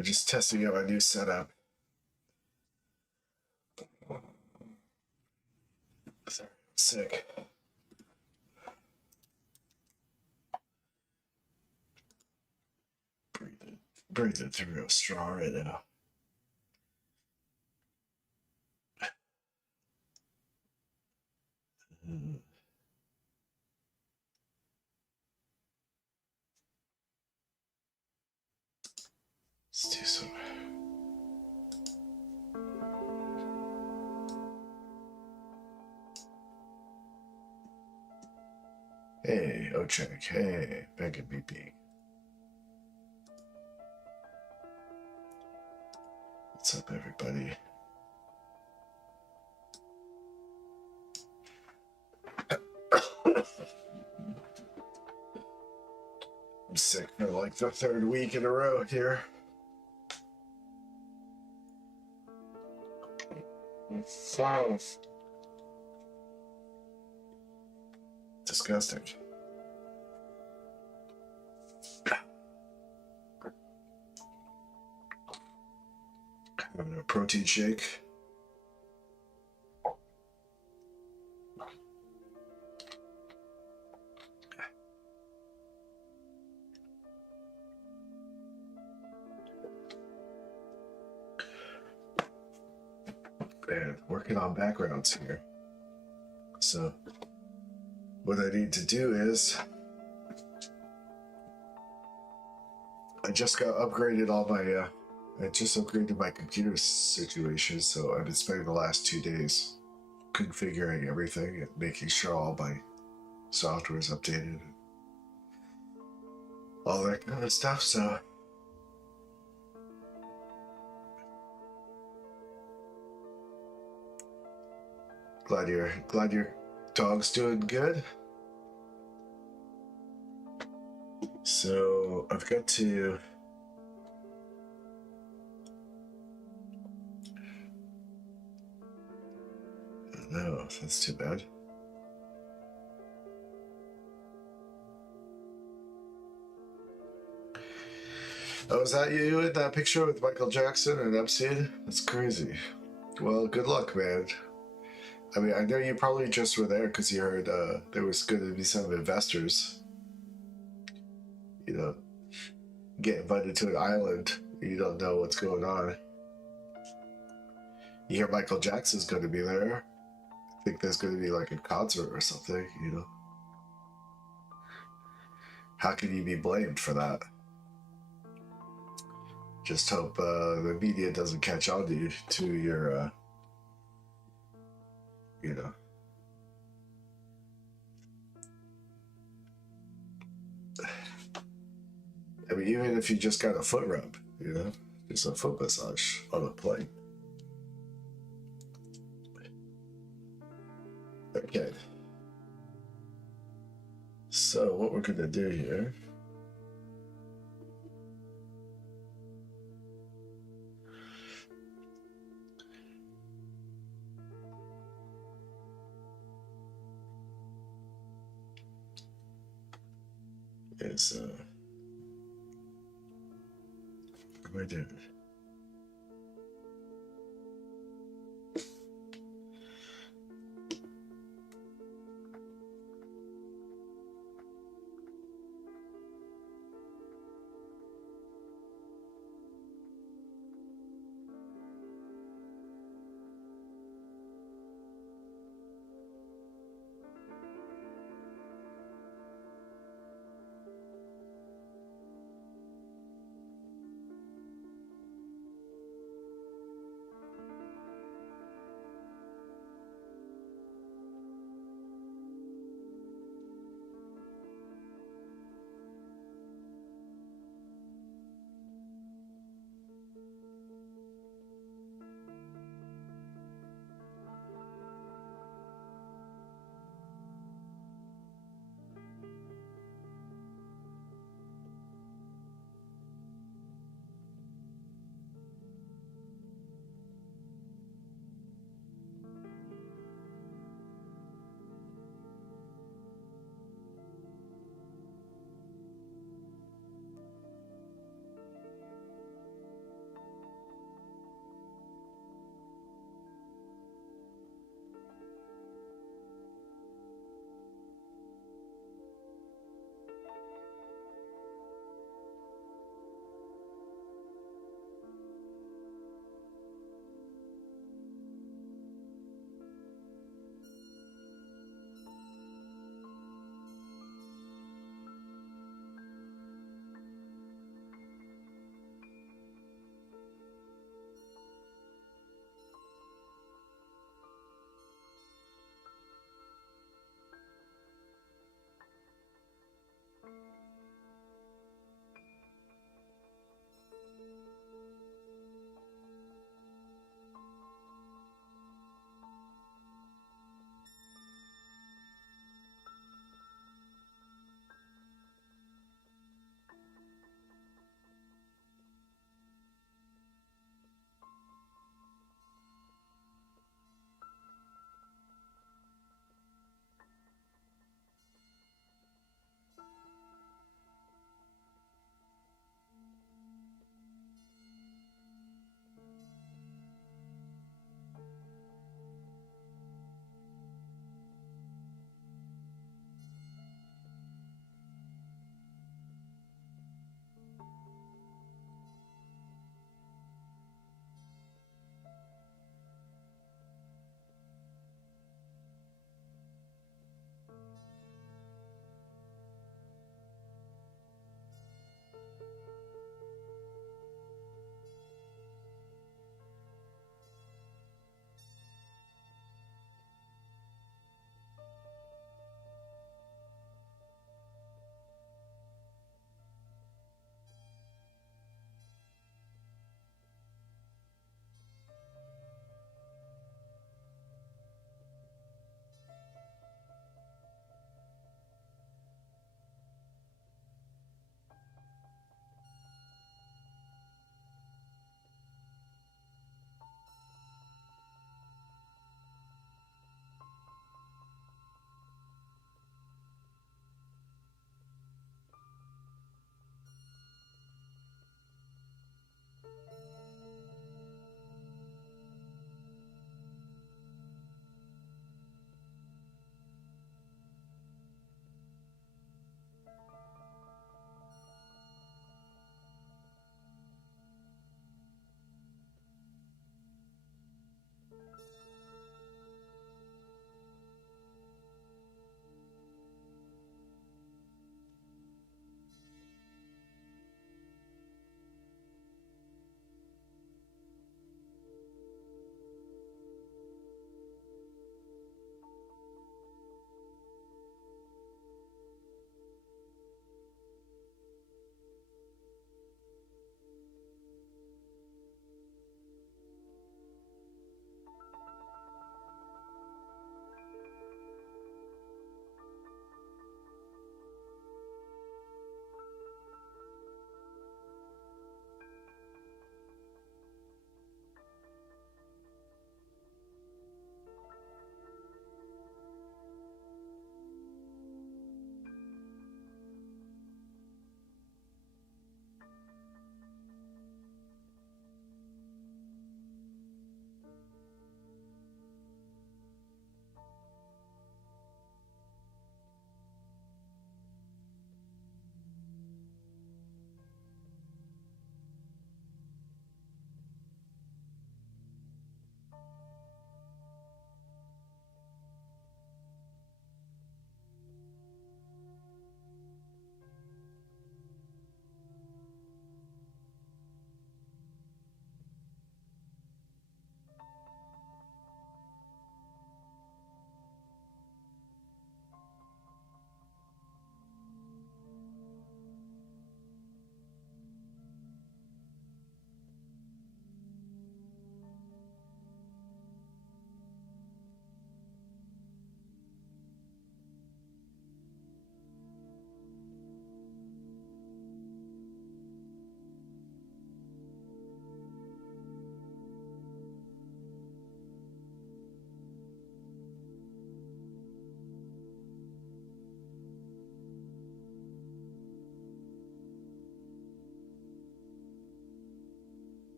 I'm just testing out my new setup. Sorry, I'm sick. Breathing through a straw right now. Let's do some. Hey, Ochek. Hey, Megan BP. What's up, everybody? I'm sick for like the third week in a row here. Disgusting. Having a protein shake. And working on backgrounds here. So what I need to do is I just got upgraded all my I just upgraded my computer situation, so I've been spending the last 2 days configuring everything and making sure all my software is updated and all that kind of stuff. So glad your dog's doing good. So I've got to no, that's too bad. Oh, is that you in that picture with Michael Jackson and Epstein? That's crazy. Well, good luck, man. I mean, I know you probably just were there because you heard there was going to be some investors, you know, get invited to an island. You don't know what's going on. You hear Michael Jackson's going to be there. I think there's going to be like a concert or something, you know. How can you be blamed for that? Just hope the media doesn't catch on to your, you know. I mean, even if you just got a foot rub, you know, just a foot massage on a plane. Okay. So what we're gonna do here is what am I doing?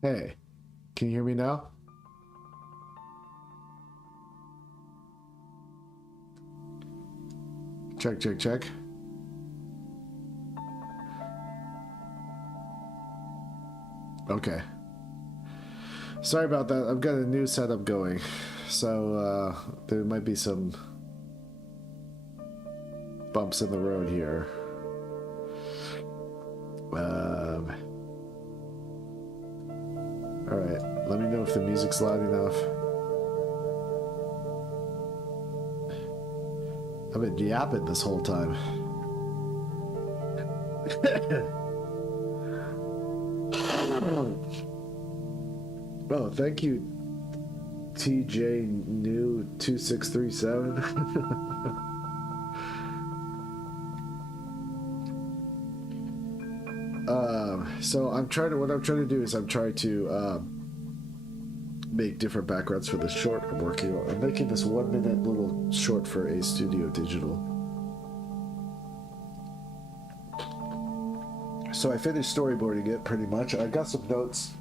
Hey, can you hear me now? Check, check, check. Okay. Sorry about that. I've got a new setup going. So, there might be some bumps in the road here. Alright. Let me know if the music's loud enough. I've been yapping this whole time. Oh, thank you, TJ New 2637. So what I'm trying to do is I'm trying to make different backgrounds for the short I'm working on. I'm making this 1 minute little short for A Studio Digital. So I finished storyboarding it pretty much. I got some notes.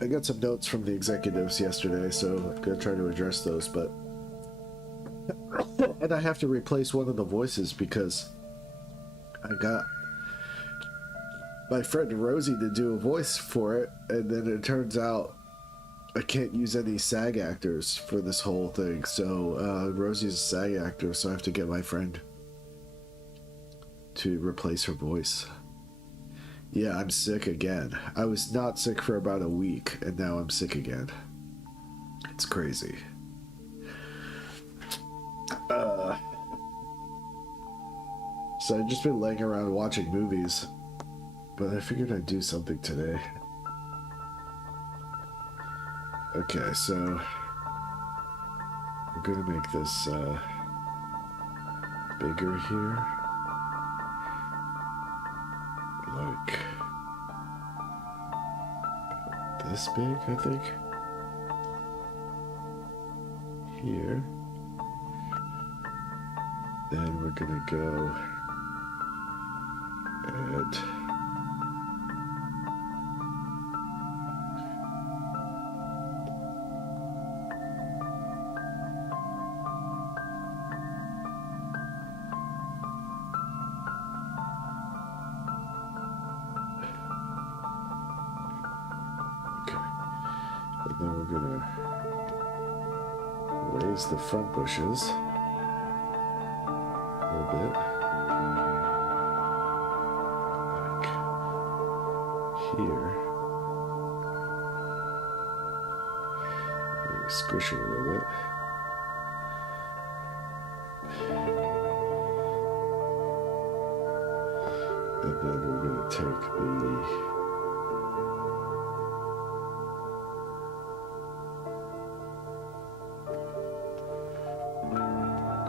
I got some notes from the executives yesterday, so I'm gonna try to address those. But and I have to replace one of the voices because I got my friend Rosie to do a voice for it, and then it turns out I can't use any SAG actors for this whole thing. So Rosie's a SAG actor, so I have to get my friend to replace her voice. Yeah, I'm sick again. I was not sick for about a week, and now I'm sick again. It's crazy. So I've just been laying around watching movies, but I figured I'd do something today. Okay, so I'm gonna make this bigger here. Like this big, I think. Here. Then we're gonna go and then we're gonna raise the front bushes a little bit. Like here. Maybe squish it a little bit. And then we're gonna take the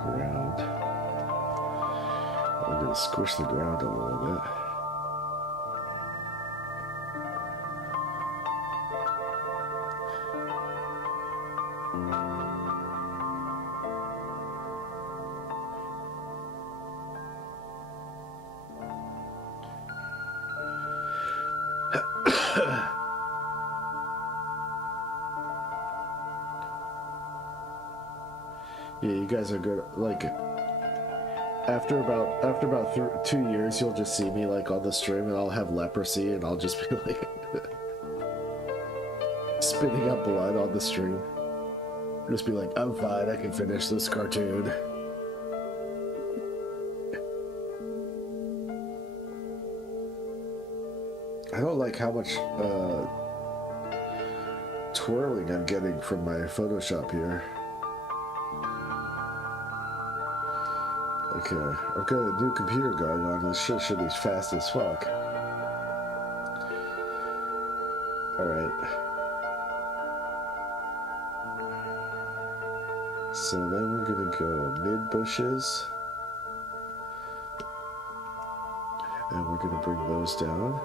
ground. We're gonna squish the ground a little bit. Yeah, you guys are good. Like after about 2 years, you'll just see me like on the stream, and I'll have leprosy, and I'll just be like spitting up blood on the stream. Just be like, I'm fine. I can finish this cartoon. I don't like how much twirling I'm getting from my Photoshop here. Okay, I've got a new computer going on. This shit should be fast as fuck. Alright. So then we're gonna go mid bushes. And we're gonna bring those down.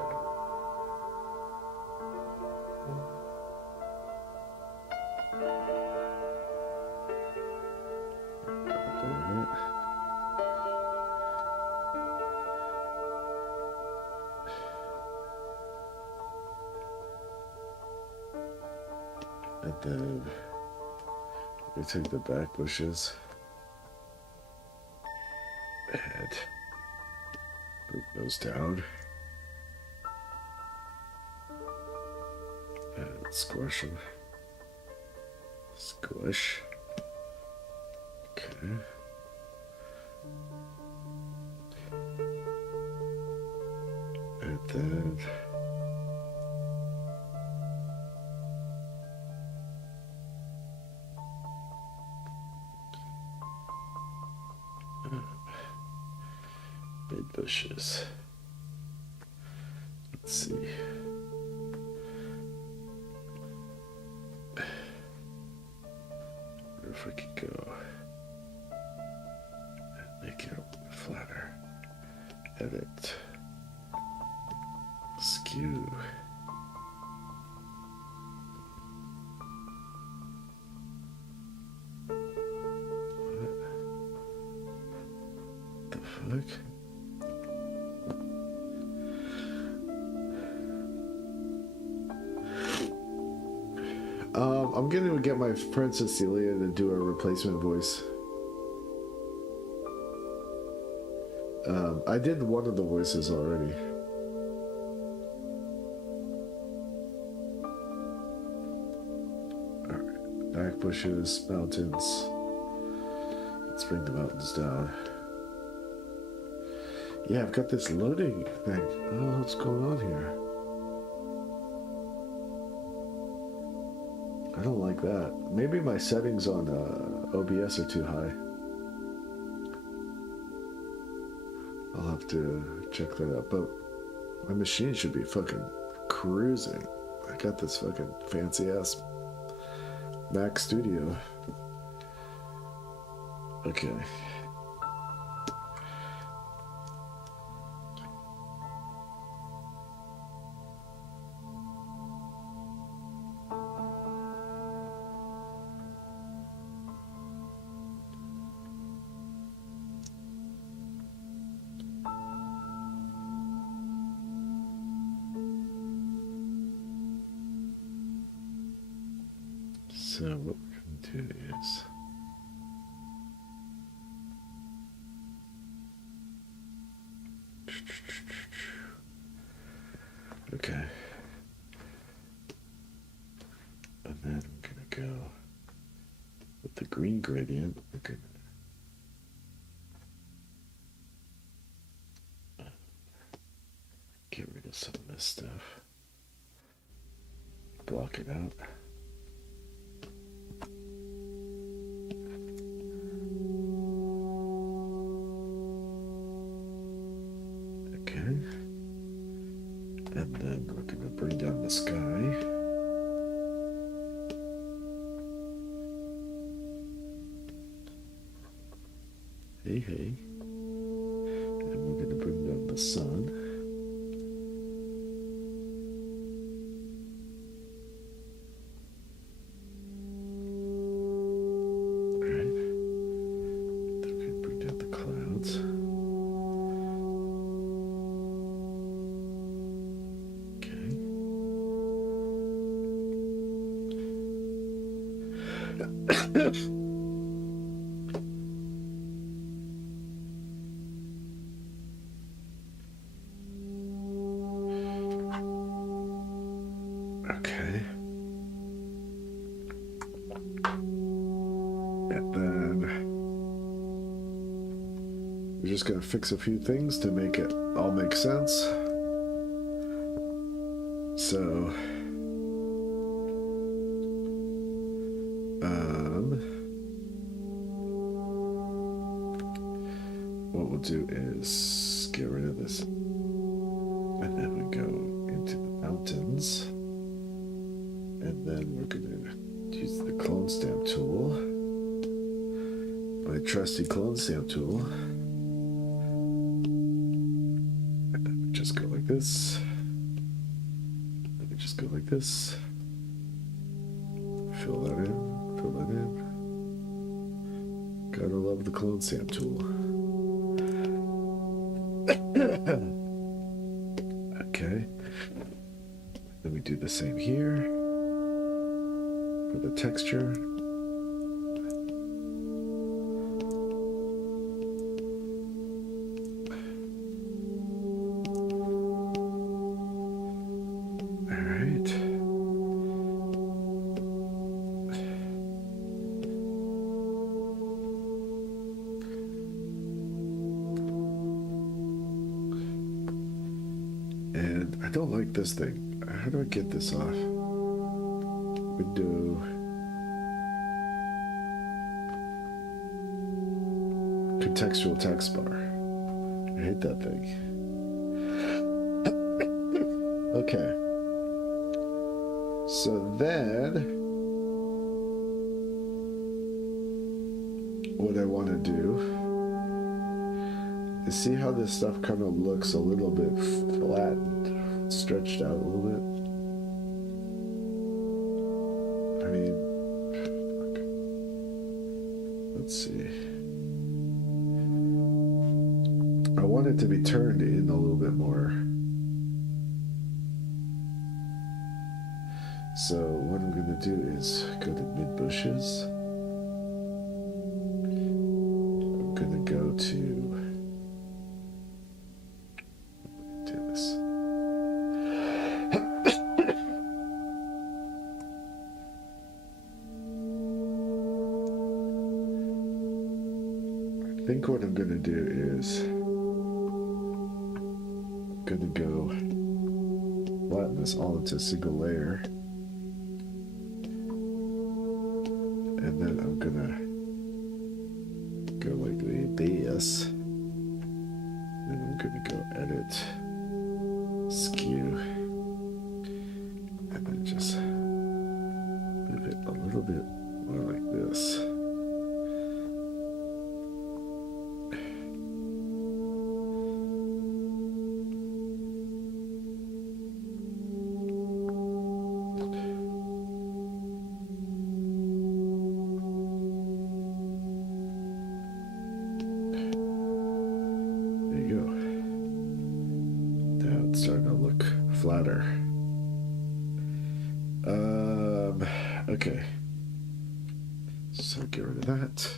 And then we take the back bushes and bring those down and squish them. Squish. Okay. And then big bushes. Let's see. Where if I could go and make it flatter. Edit. Skew. What the fuck? I'm gonna get my friend Cecilia to do a replacement voice. I did one of the voices already. Alright, back bushes, mountains. Let's bring the mountains down. Yeah, I've got this loading thing. Oh, what's going on here? I don't like that. Maybe my settings on OBS are too high. I'll have to check that out. But my machine should be fucking cruising. I got this fucking fancy ass Mac Studio. Okay. So what we're going to do is okay, and then I'm going to go with the green gradient. We're going to get rid of some of this stuff, block it out. And then we're going to bring down the sky. Hey, hey. And we're going to bring down the sun. All right. Then we're going to bring down the clouds. Okay. And then we're just going to fix a few things to make it all make sense. So what we'll do is get rid of this, and then we go into the mountains, and then we're going to use the clone stamp tool, my trusty clone stamp tool, and then we just go like this, then we just go like this, fill that in, fill that in. Gotta love the clone stamp tool. Okay. Then we do the same here. for the texture. And I don't like this thing. How do I get this off? Window. Contextual text bar. I hate that thing. Okay. So then, what I want to do is see how this stuff kind of looks a little bit flattened, stretched out a little bit. I mean, let's see. I want it to be turned in a little bit more. So what I'm going to do is go to mid bushes. I'm going to go to this. I think what I'm going to do is I'm going to go flatten this all into a single layer. And then I'm gonna go like this. Then I'm gonna go edit, skew, and then just move it a little bit more like this. Starting to look flatter. Okay. So get rid of that.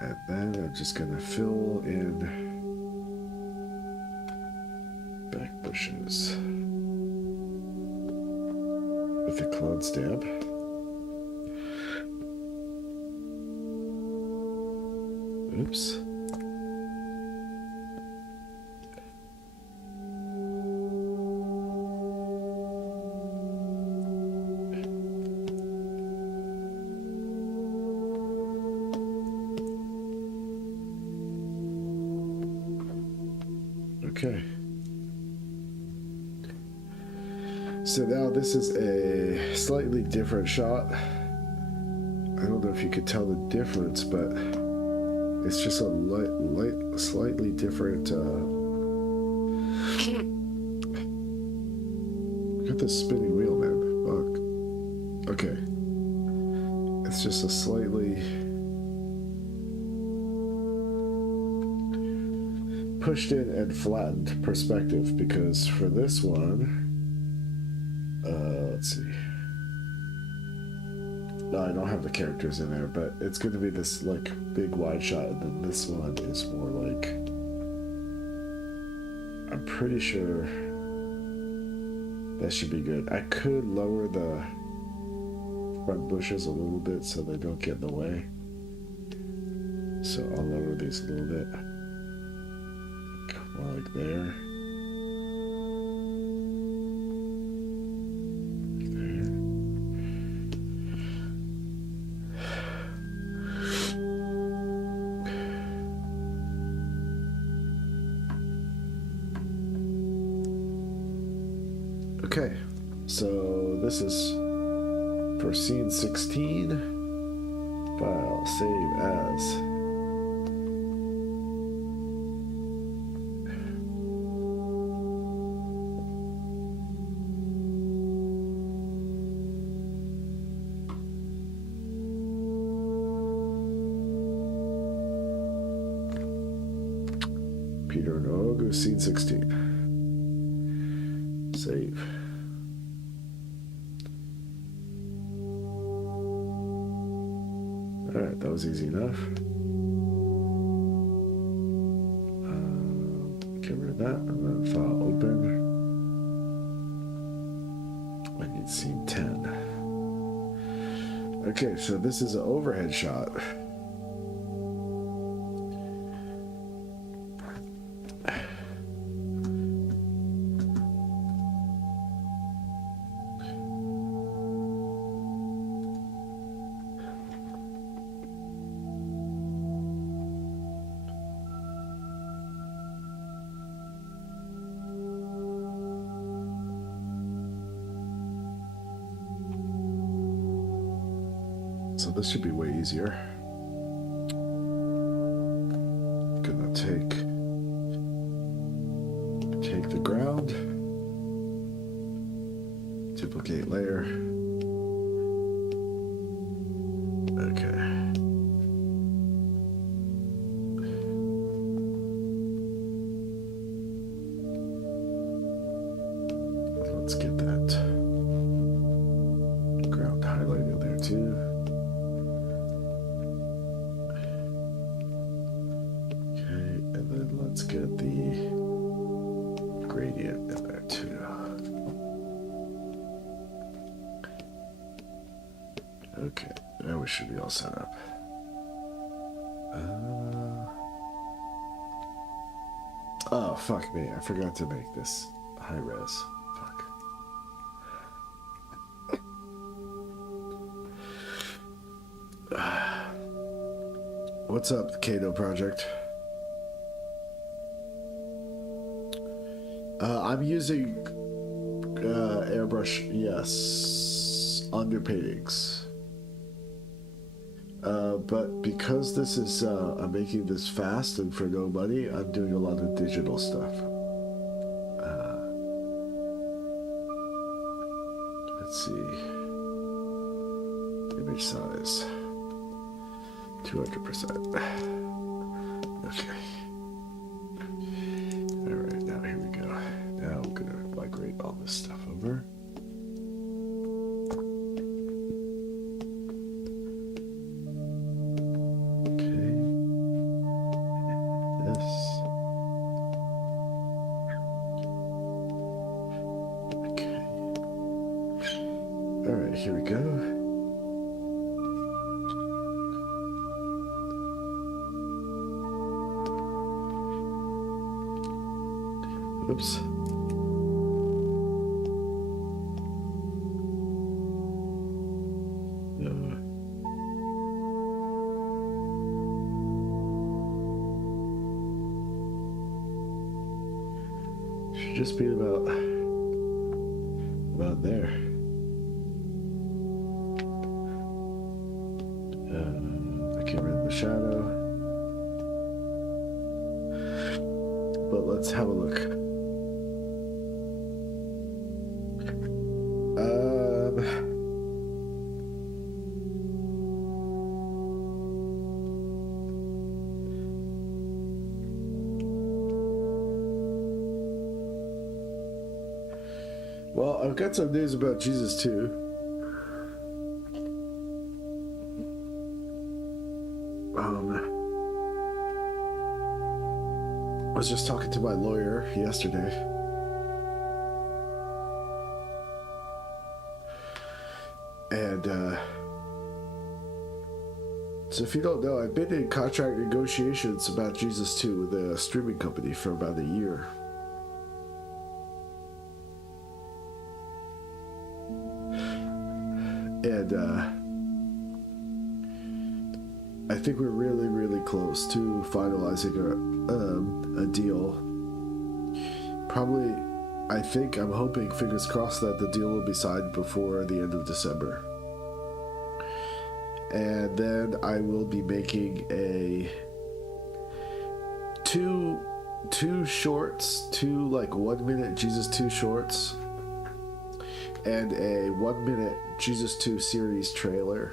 And then I'm just gonna fill in back bushes with a clone stamp. Oops. Okay. So now this is a slightly different shot. I don't know if you could tell the difference, but it's just a slightly different. Look at this spinning wheel, man. Fuck. Okay. It's just a slightly pushed in and flattened perspective, because for this one, let's see. No, I don't have the characters in there, but it's going to be this like big wide shot, and then this one is more like, I'm pretty sure that should be good. I could lower the front bushes a little bit so they don't get in the way. So I'll lower these a little bit. More like there. There. Okay, so this is for scene 16. File, save as. Peter and Ogu, scene 16. Save. Alright, that was easy enough. Get rid of that, and then file open. I need scene 10. Okay, so this is an overhead shot. So this should be way easier. Gonna take the ground, duplicate layer. Okay. Let's get that ground highlighted there too. Let's get the gradient in there too. Okay, now we should be all set up. Oh, fuck me. I forgot to make this high res. Fuck. What's up, the Kato Project? I'm using airbrush, yes, underpaintings. But because this is, I'm making this fast and for no money, I'm doing a lot of digital stuff. Let's see. Image size. 200%. Okay. Alright, now here we go. Now I'm gonna migrate all this stuff over. Okay. This. Okay. Alright, here we go. Oops. Should just be about there. I get rid of the shadow. But let's have a look. Well, I've got some news about Jesus too. I was just talking to my lawyer yesterday. And, so if you don't know, I've been in contract negotiations about Jesus 2 with a streaming company for about a year. And, I think we're really, really close to finalizing a deal. Probably, I'm hoping, fingers crossed, that the deal will be signed before the end of December. And then I will be making two shorts, two like 1 minute Jesus 2 shorts, and a 1 minute Jesus 2 series trailer.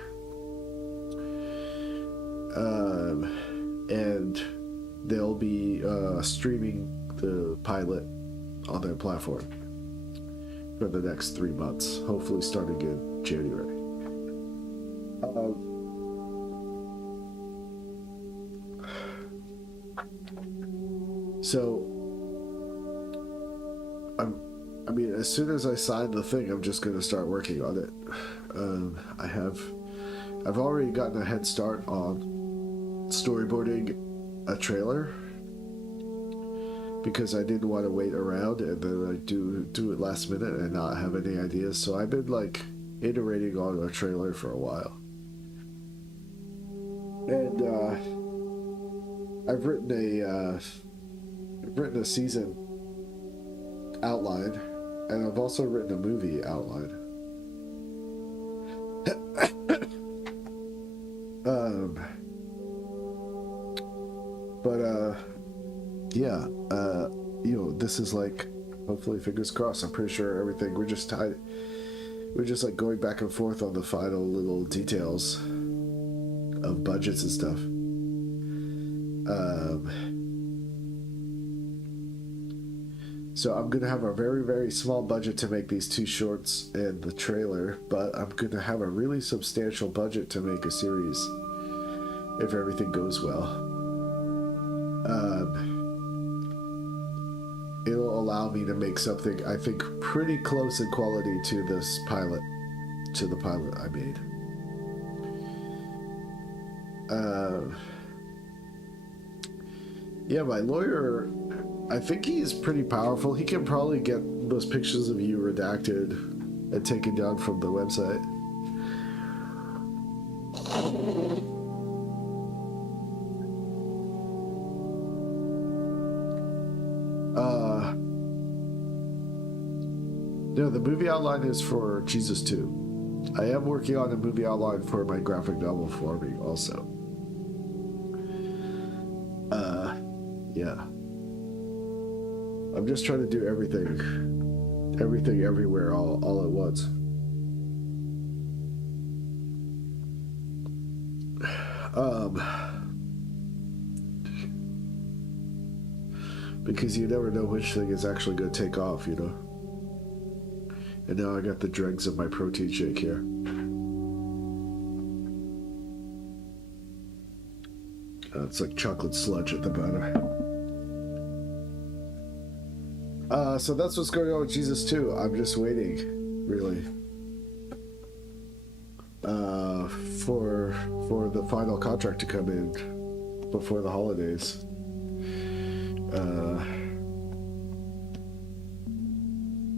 And they'll be streaming the pilot on their platform for the next 3 months, hopefully starting in January. So, I mean, as soon as I sign the thing, I'm just going to start working on it. I've already gotten a head start on storyboarding a trailer because I didn't want to wait around and then I do it last minute and not have any ideas. So I've been like iterating on a trailer for a while. And I've written a season outline, and I've also written a movie outline. Yeah, you know, this is like, hopefully, fingers crossed, I'm pretty sure everything, we're just like going back and forth on the final little details of budgets and stuff. So I'm gonna have a very, very small budget to make these 2 shorts and the trailer, but I'm gonna have a really substantial budget to make a series if everything goes well. It'll allow me to make something I think pretty close in quality to the pilot I made. Yeah, my lawyer, I think he's pretty powerful. He can probably get those pictures of you redacted and taken down from the website. No, the movie outline is for Jesus 2. I am working on a movie outline for my graphic novel Forming also. Yeah. I'm just trying to do everything everywhere all at once. Because you never know which thing is actually going to take off, you know? And now I got the dregs of my protein shake here. It's like chocolate sludge at the bottom. So that's what's going on with Jesus 2. I'm just waiting, really, for the final contract to come in before the holidays.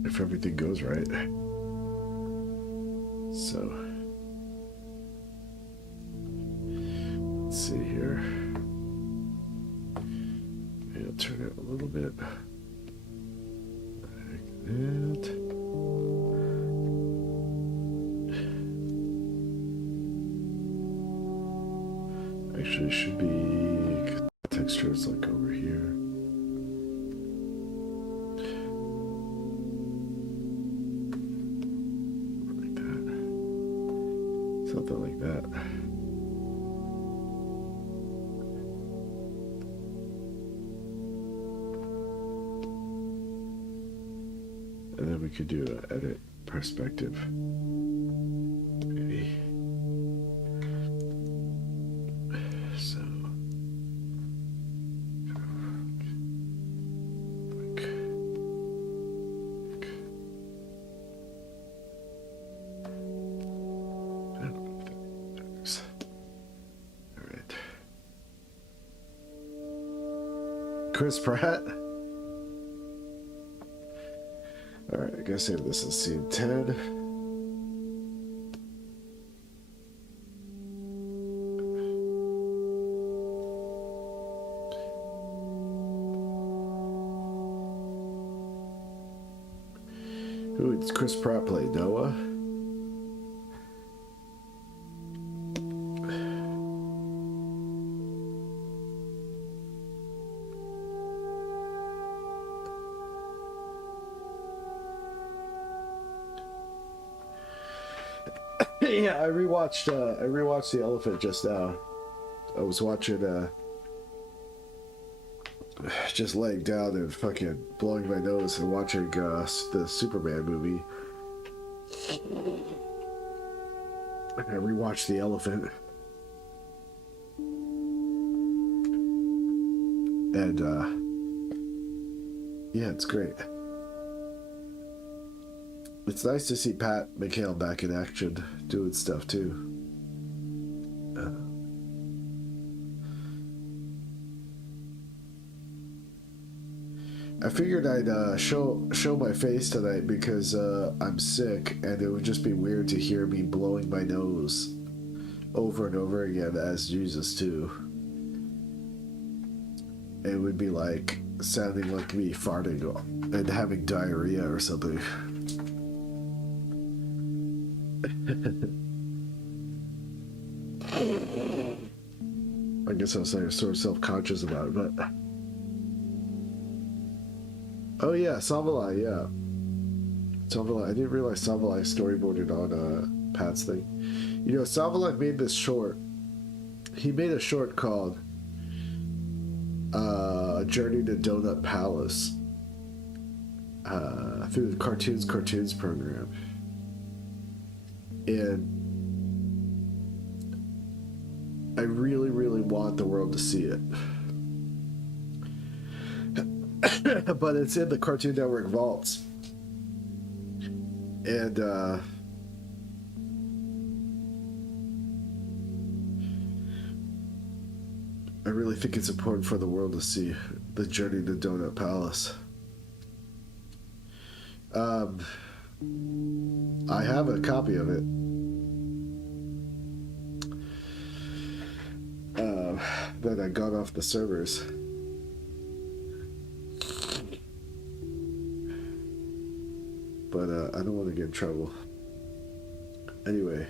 If everything goes right. So, let's see here. Maybe I'll turn it a little bit. Like that. Actually, it should be, the texture is like over here. Something like that. And then we could do an edit perspective. Maybe. So. Chris Pratt. Alright, I gotta save this as scene 10. Who did Chris Pratt play? Noah? Yeah, I rewatched The Elephant just now. I was watching just laying down and fucking blowing my nose and watching the Superman movie. And I rewatched The Elephant. And Yeah, it's great. It's nice to see Pat McHale back in action, doing stuff too. I figured I'd show my face tonight because I'm sick, and it would just be weird to hear me blowing my nose over and over again as Jesus too. It would be like sounding like me farting and having diarrhea or something. I guess I was sort of self-conscious about it, but oh yeah, Savalai, yeah. Savalai, I didn't realize Savalai storyboarded on Pat's thing. You know, Savalai made this short. He made a short called Journey to Donut Palace through the Cartoons program. And I really, really want the world to see it. But it's in the Cartoon Network vaults. And I really think it's important for the world to see the Journey to Donut Palace. I have a copy of it. That I got off the servers. But I don't want to get in trouble. Anyway.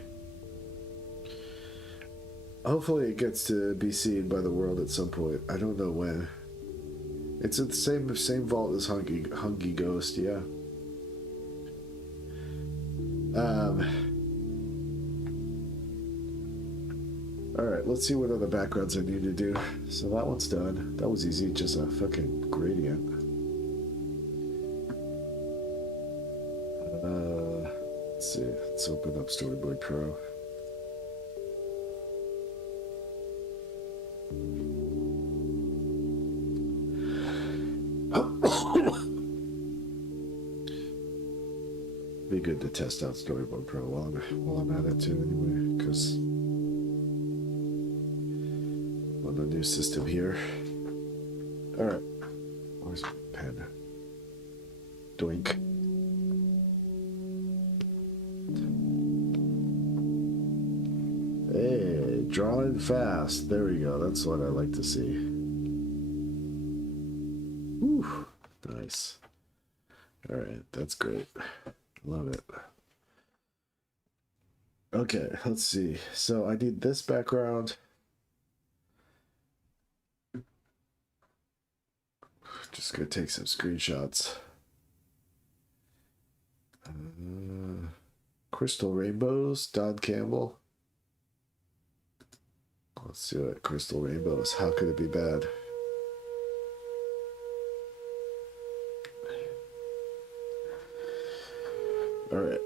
Hopefully it gets to be seen by the world at some point. I don't know when. It's in the same vault as Hungry Ghost, yeah. Alright, let's see what other backgrounds I need to do. So that one's done. That was easy, just a fucking gradient. Let's see, let's open up Storyboard Pro. Be good to test out Storyboard Pro while I'm at it too, anyway, because I'm on the new system here. All right, where's my pen? Doink. Hey, drawing fast. There we go. That's what I like to see. Whew, nice. All right, that's great. Love it. Okay, let's see. So I need this background. Just gonna take some screenshots. Crystal Rainbows, Don Campbell. Let's see what Crystal Rainbows. How could it be bad? All right.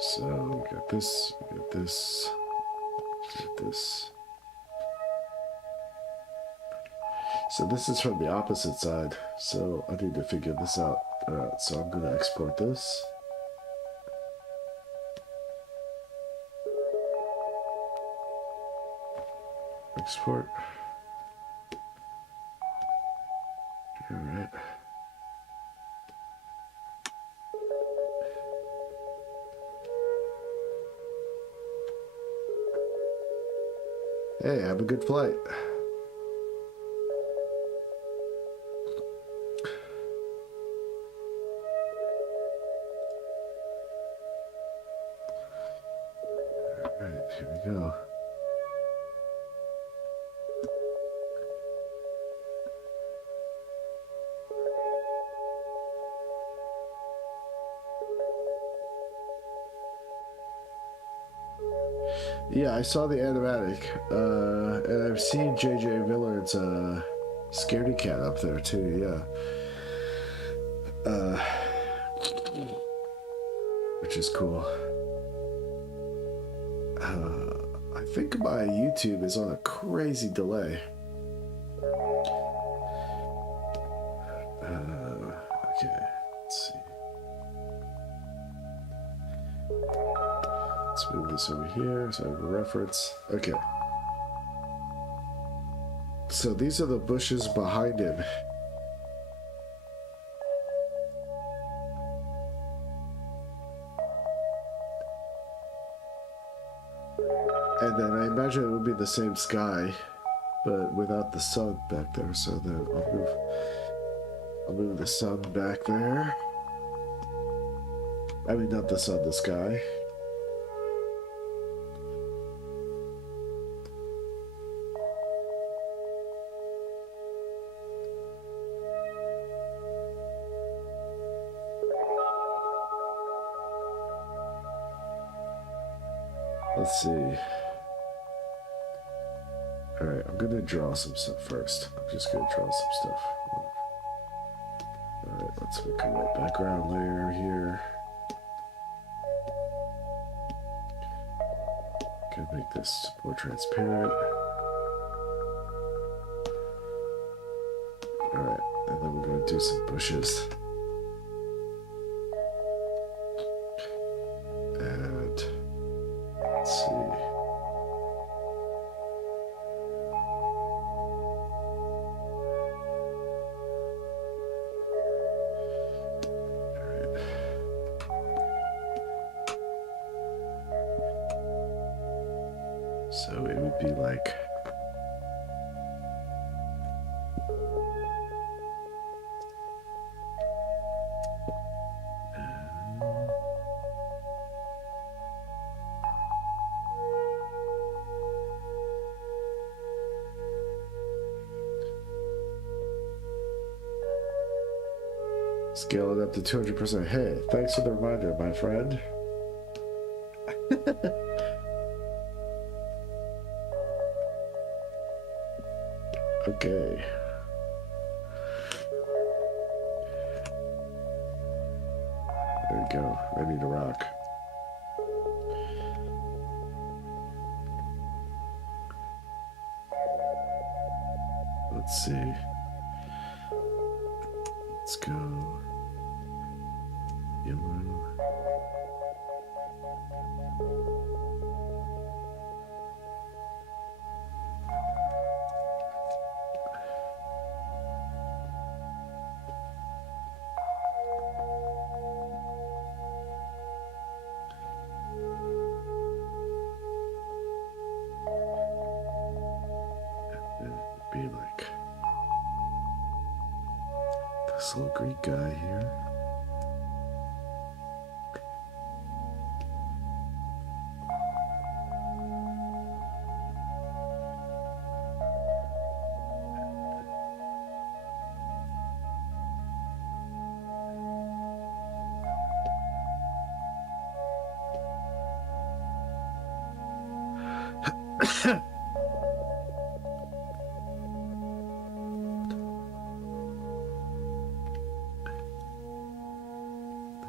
So we got this, we got this, we got this. So this is from the opposite side. So I need to figure this out. So I'm gonna export this. Export. All right. Hey, have a good flight. All right, here we go. Yeah, I saw the animatic, and I've seen J.J. Millard's Scaredy Cat up there too. Yeah, which is cool. I think my YouTube is on a crazy delay. this over here so I have a reference. Okay. So these are the bushes behind him. And then I imagine it would be the same sky, but without the sun back there. So then I'll move the sun back there. I mean, not the sun, the sky. Let's see. Alright, I'm gonna draw some stuff first. I'm just gonna draw some stuff. Alright, let's make a white background layer here. Gonna make this more transparent. Alright, and then we're gonna do some bushes. And let's see. So it would be like scale it up to 200%. Hey, thanks for the reminder, my friend. Okay. There we go. Ready to rock. Let's see. Let's go. Yellow. Be like this little Greek guy here.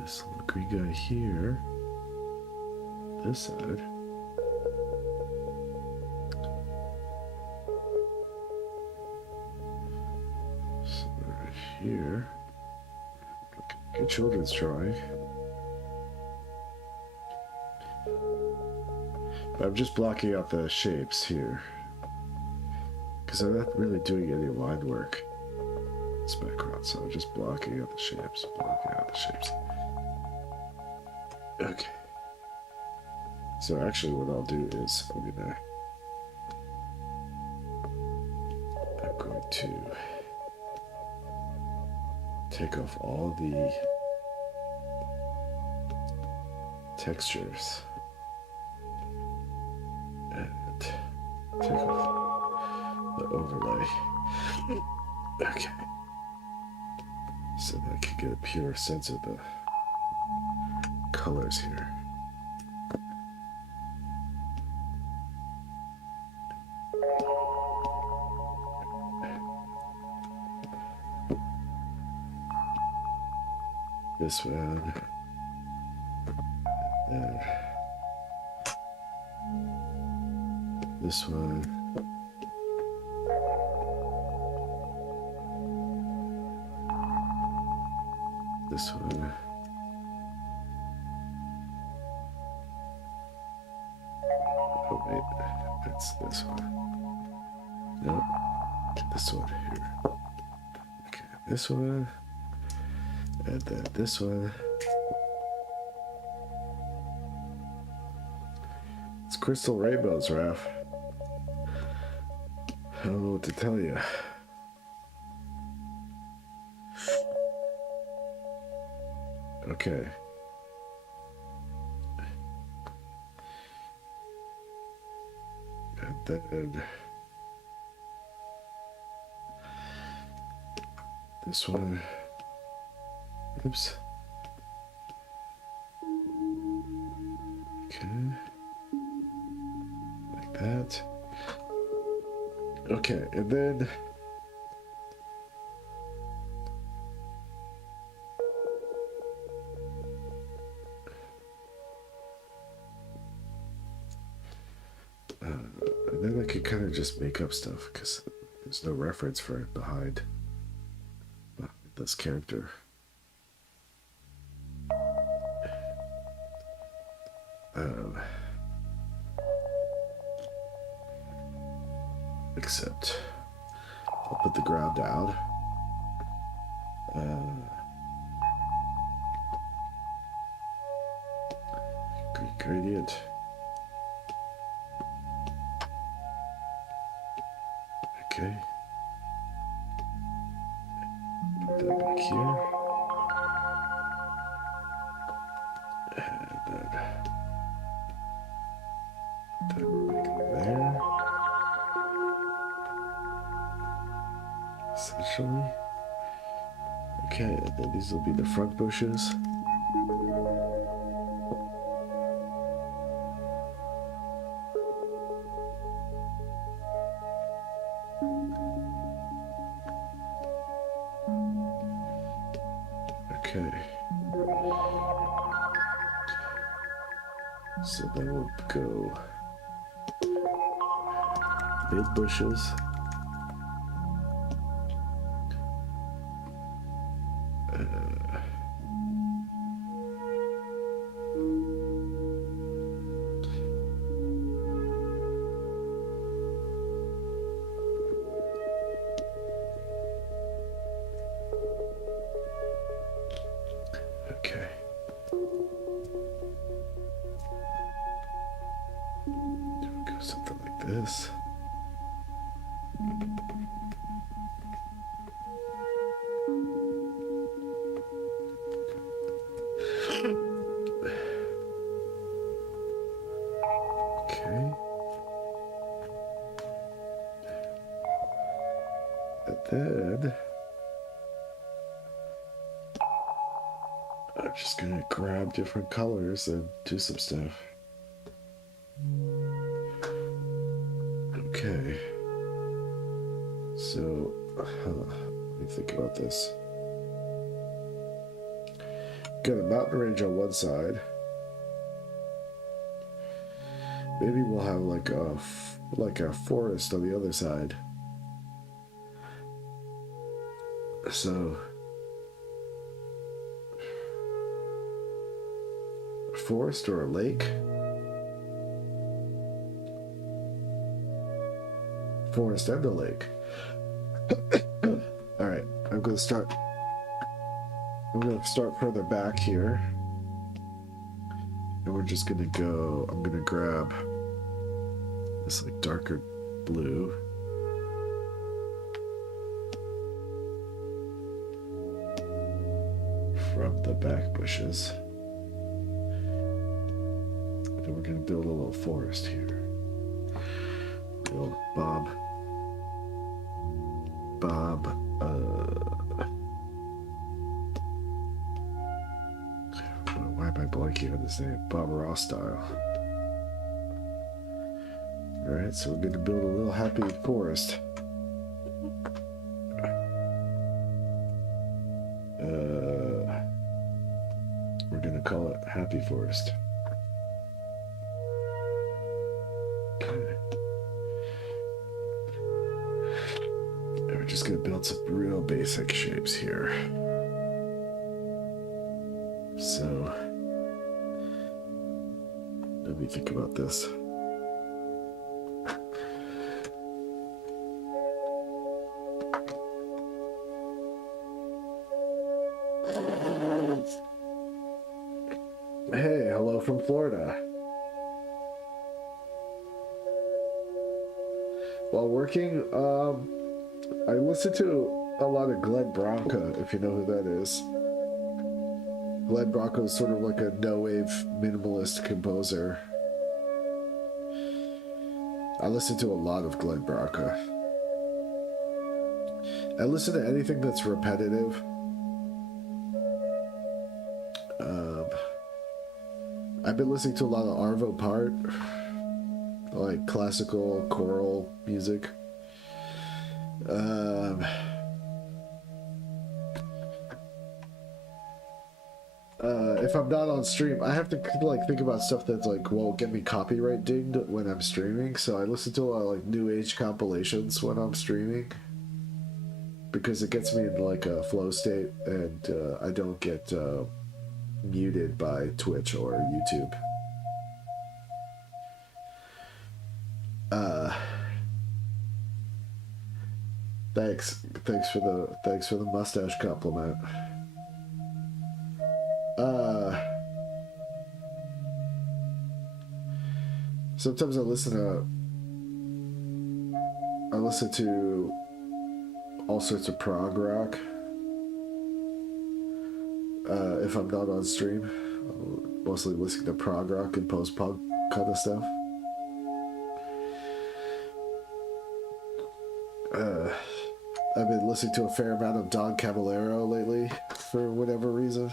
This little Greek guy here. This side. So right here. Good children's drawing. But I'm just blocking out the shapes here. Because I'm not really doing any line work. This background, so I'm just blocking out the shapes. Blocking out the shapes. Okay. So actually what I'll do is I'm going to take off all the textures and take off the overlay. Okay. So that I can get a pure sense of the colors here. This one. And this one. This one. wait. It's this one. No. This one here. Okay, this one. And then this one. It's crystal rainbows, Raph. I don't know what to tell you. Okay. And then this one. Oops. Okay. Like that. Okay, and then I could kind of just make up stuff because there's no reference for it behind this character. Except I'll put the ground down. Greek gradient. Okay. Put that back here. And then put that back there. Essentially. Okay, and then these will be the front bushes. Okay. So then we'll go mid bushes. Okay. Go something like this. Okay. And then I'm just gonna grab different colors and do some stuff. Okay. So, let me think about this. Got a mountain range on one side. Maybe we'll have like a forest on the other side. So, a forest or a lake? Forest and a lake. All right, I'm gonna start further back here, and we're just gonna go. I'm gonna grab this like darker blue. From the back bushes. And then we're gonna build a little forest here. Little Bob. Why am I blanking on this name? Bob Ross style. Alright, so we're gonna build a little happy forest. We're gonna call it Happy Forest. Okay. And we're just gonna build some real basic shapes here. So, let me think about this. Hey, hello from Florida. While working, I listen to a lot of Glenn Branca, if you know who that is. Glenn Branca is sort of like a no-wave minimalist composer. I listen to a lot of Glenn Branca. I listen to anything that's repetitive. I've been listening to a lot of Arvo Part, like classical choral music. If I'm not on stream, I have to like think about stuff that's like won't get me copyright dinged when I'm streaming. So I listen to a lot of like new age compilations when I'm streaming because it gets me in like a flow state, and I don't get muted by Twitch or YouTube. Thanks for the mustache compliment. Sometimes I listen to all sorts of prog rock. If I'm not on stream, I'm mostly listening to prog rock and post-punk kind of stuff. I've been listening to a fair amount of Don Caballero lately, for whatever reason.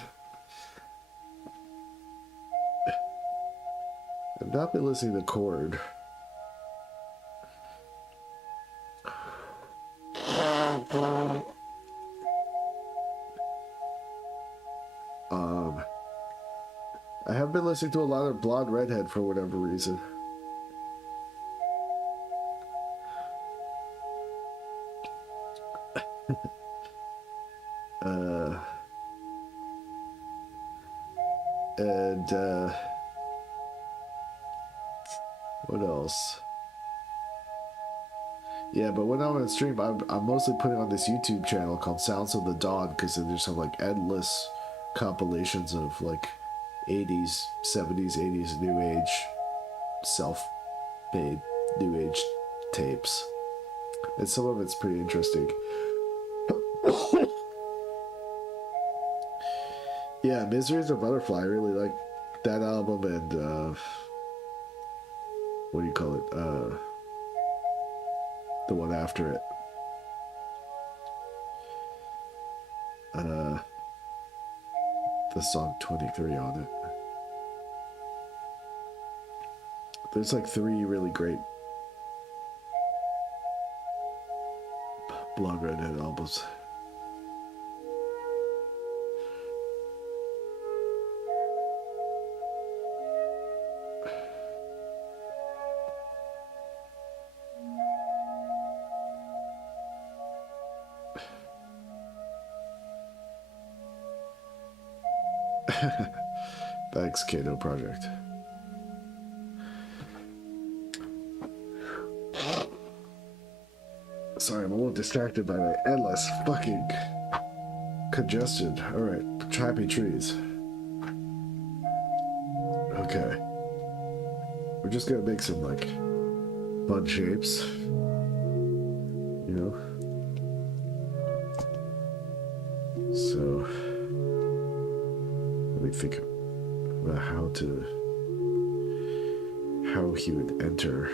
I've not been listening to Chord. I have been listening to a lot of Blonde Redhead for whatever reason. What else? Yeah, but when I'm on stream, I'm mostly putting on this YouTube channel called Sounds of the Dawn because there's some like endless compilations of like 80s, 70s, 80s new age self-made new age tapes. And some of it's pretty interesting. Yeah, Misery's a Butterfly. I really like that album, and what do you call it? The one after it. The song 23 on it. There's like 3 really great Blonde Redhead albums. Thanks, Kato Project. Sorry, I'm a little distracted by my endless fucking congestion. Alright, Happy Trees. Okay. We're just gonna make some, like, fun shapes. You know? So, let me think about how he would enter.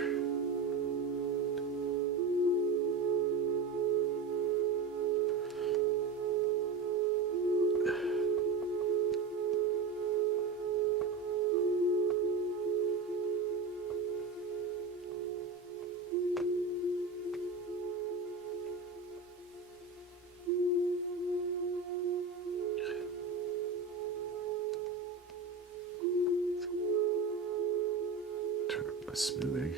Smoothing.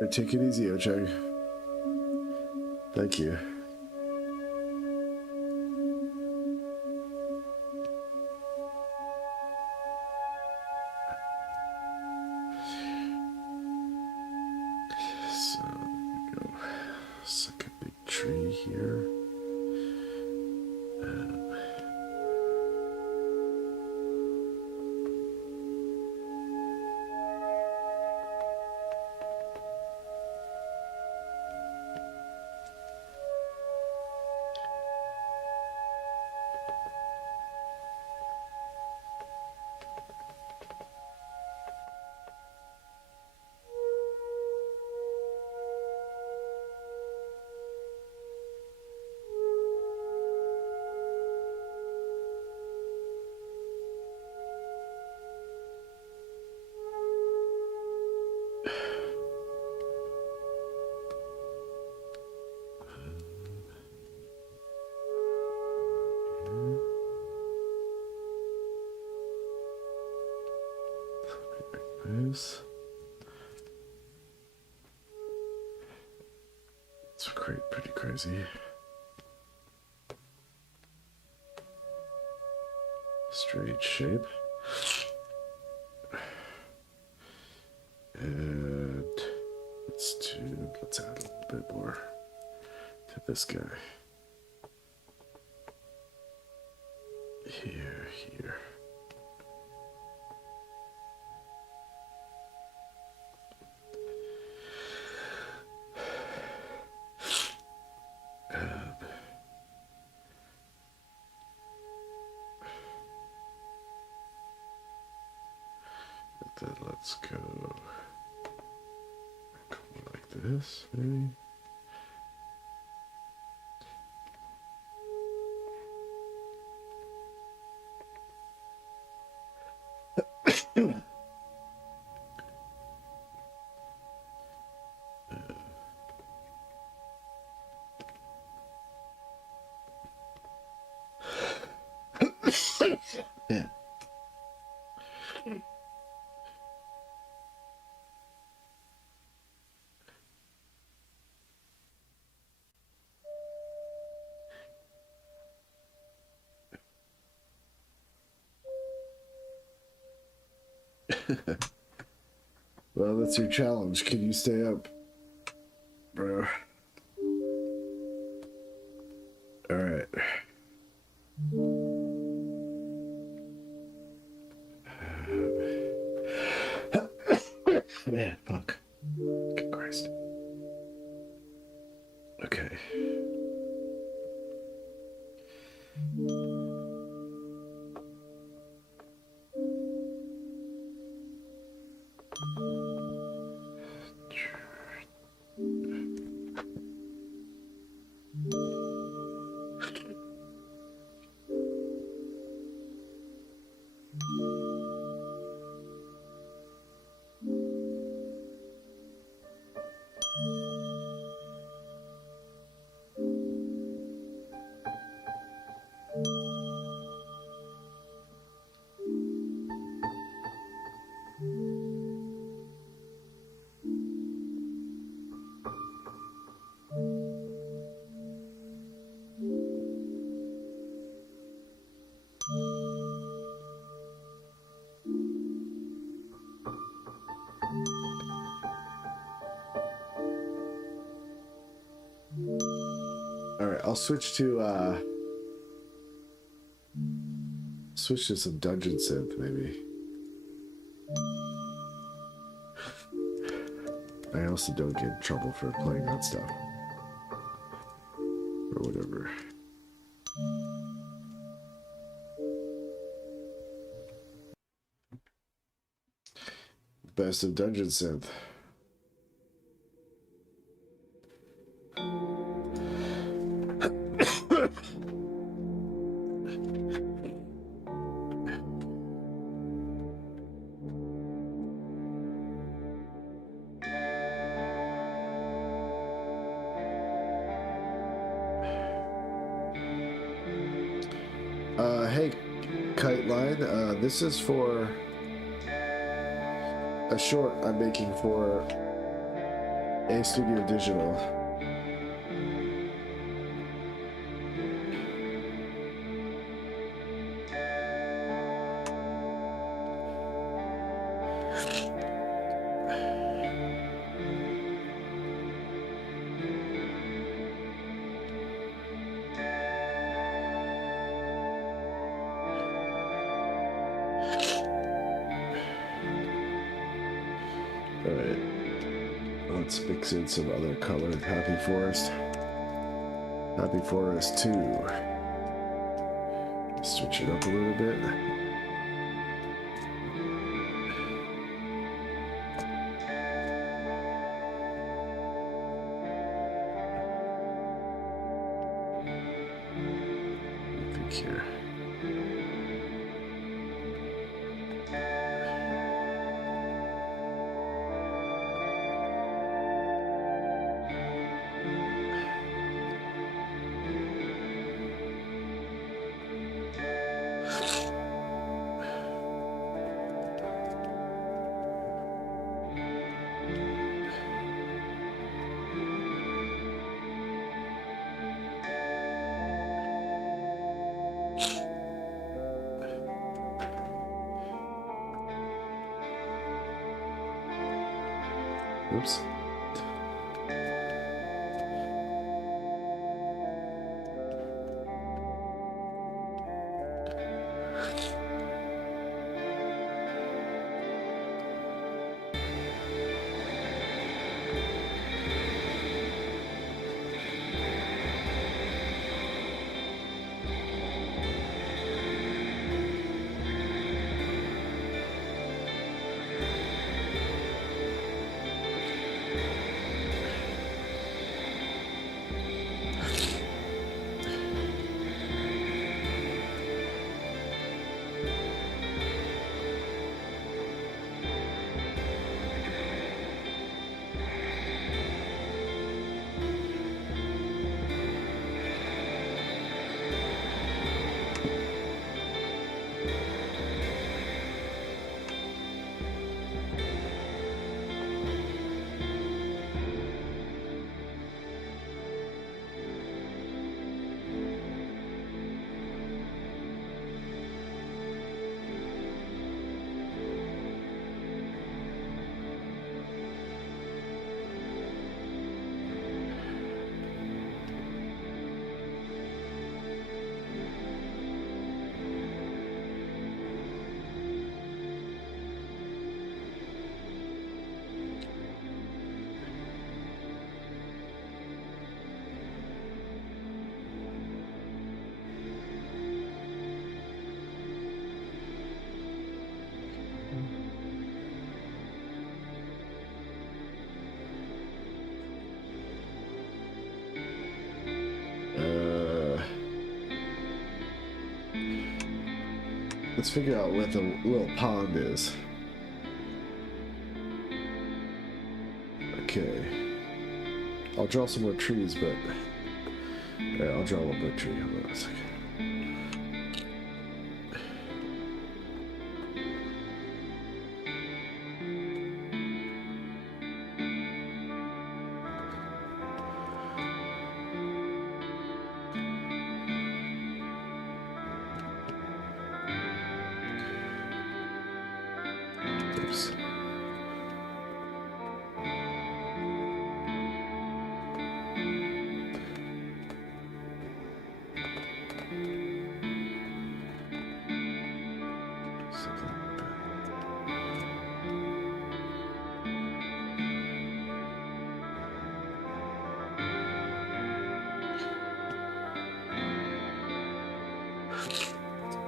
Hey, take it easy, Ocheng. Thank you. So, there we go. Second big tree here. This. It's pretty crazy. Straight shape. And let's add a little bit more to this guy. Here. Then let's go like this, maybe. Yeah. Well, that's your challenge. Can you stay up, bro? All right. Man, fuck. Good Christ. Okay. All right, I'll switch to some dungeon synth maybe. I also don't get in trouble for playing that stuff or whatever. Best of dungeon synth. Hey, Kite Line, this is for a short I'm making for A Studio Digital. Alright, let's mix in some other color. Happy Forest. Happy Forest 2. Switch it up a little bit. I think here. Oops. Let's figure out what the little pond is. Okay. I'll draw some more trees, but... Yeah, I'll draw one more tree. Hold on a second. Oops. Something like that.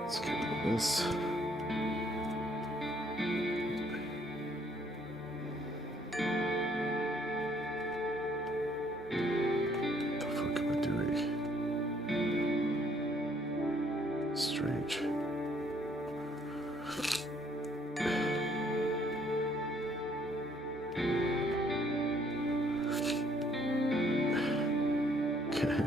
Let's get rid of this. What the fuck am I doing? Strange. Okay.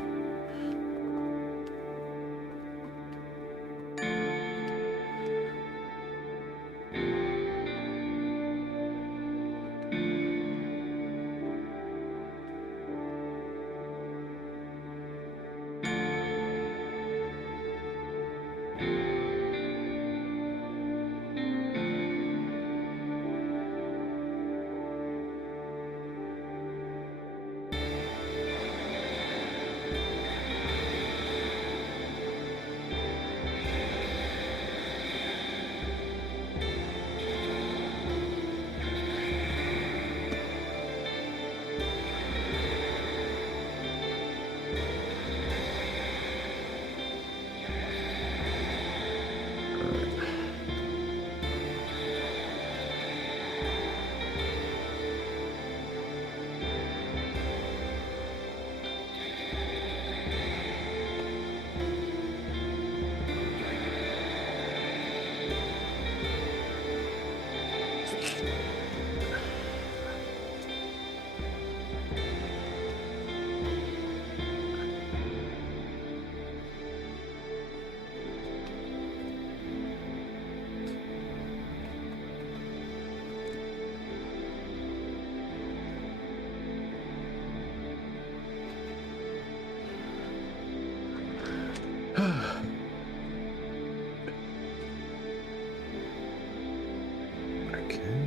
Okay.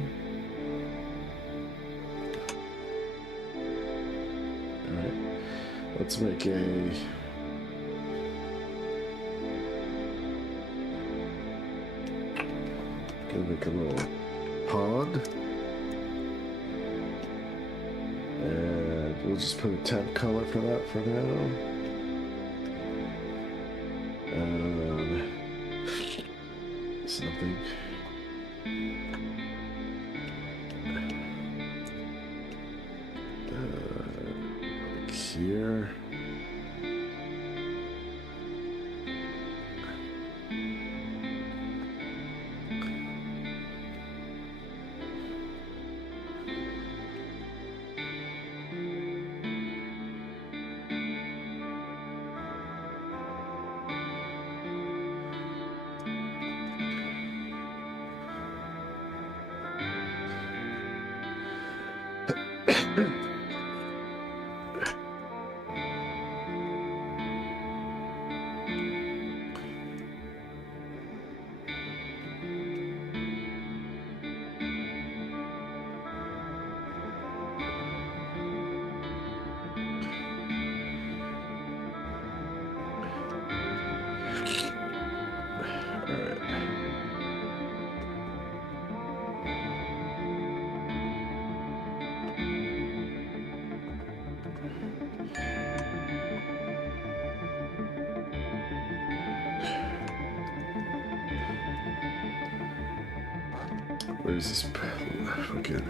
All right. Let's make a. Gonna make a little pond. And we'll just put a temp color for that for now. Something. Here. Where's this? Okay.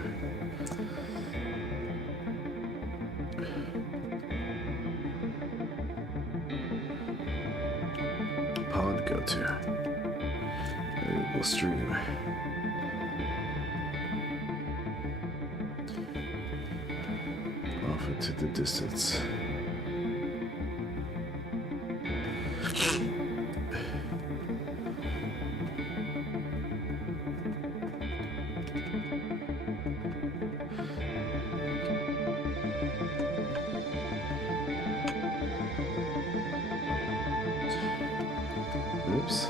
Pond go to. We'll stream. Off into the distance. Oops.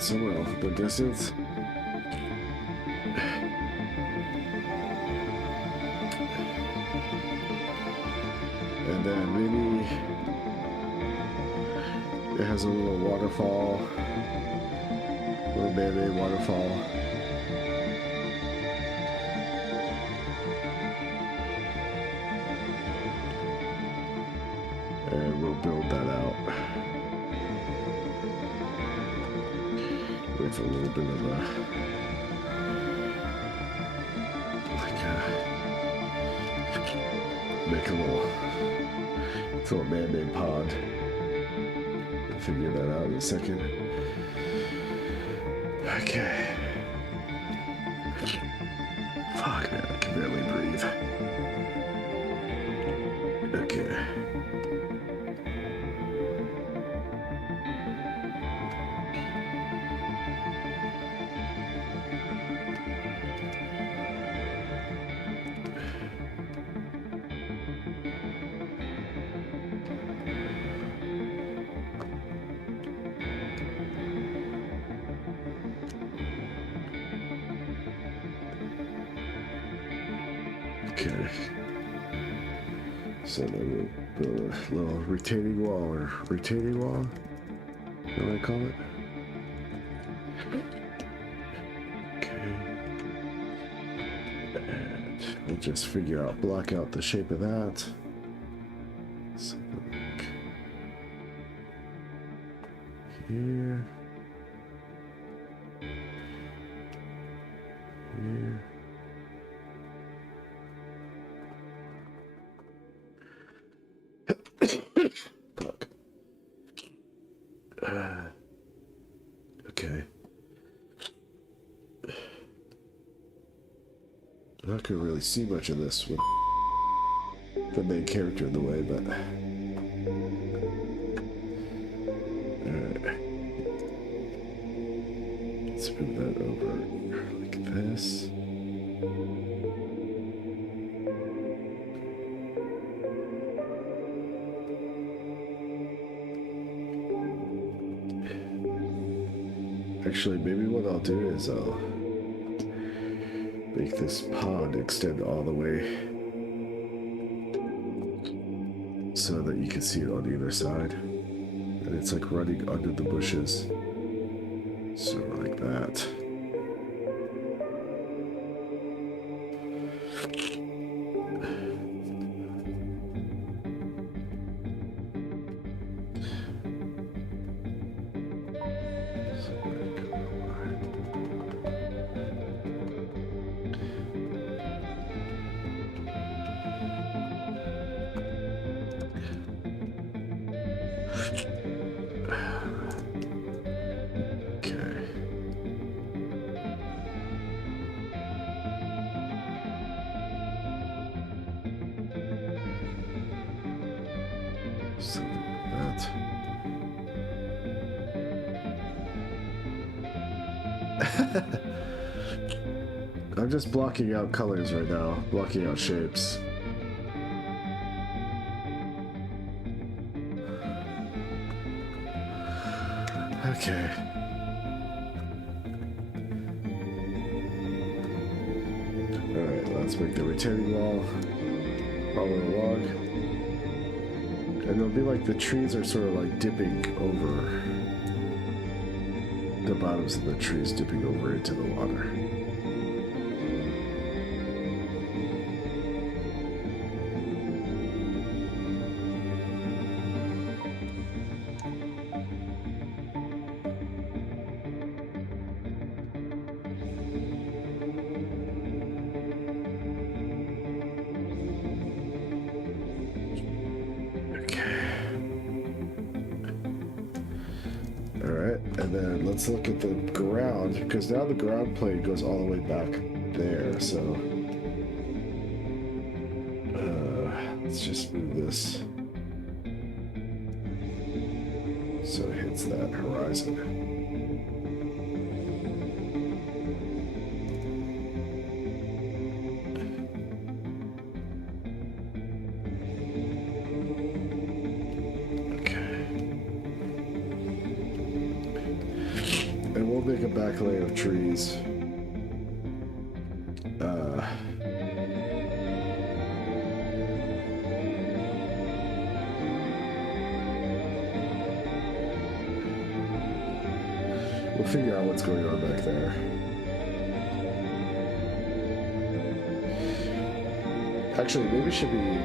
Somewhere off in the distance. And then maybe it has a little waterfall, little man-made waterfall. And we'll build that out with a little bit of a, make a little man-made pond. We'll figure that out in a second. Okay. Fuck, man, I can barely breathe. Okay. Okay. So then we'll build a little retaining wall, or retaining wall, what do I call it? We'll just figure out, block out the shape of that. Something like here. Here. Fuck. Okay. I'm not gonna really see much of this with the main character in the way, but alright. Let's move that over like this. Actually, maybe what I'll do is I'll make this pond extend all the way so that you can see it on either side. And it's like running under the bushes. So like that. I'm just blocking out colors right now, blocking out shapes. Okay. Alright, let's make the retaining wall follow along. And it'll be like the trees are sort of like dipping over. The bottoms of the trees dipping over into the water. And then let's look at the ground, because now the ground plane goes all the way back there, so let's just move this so it hits that horizon. Make a back layer of trees. We'll figure out what's going on back there. Actually, maybe it should be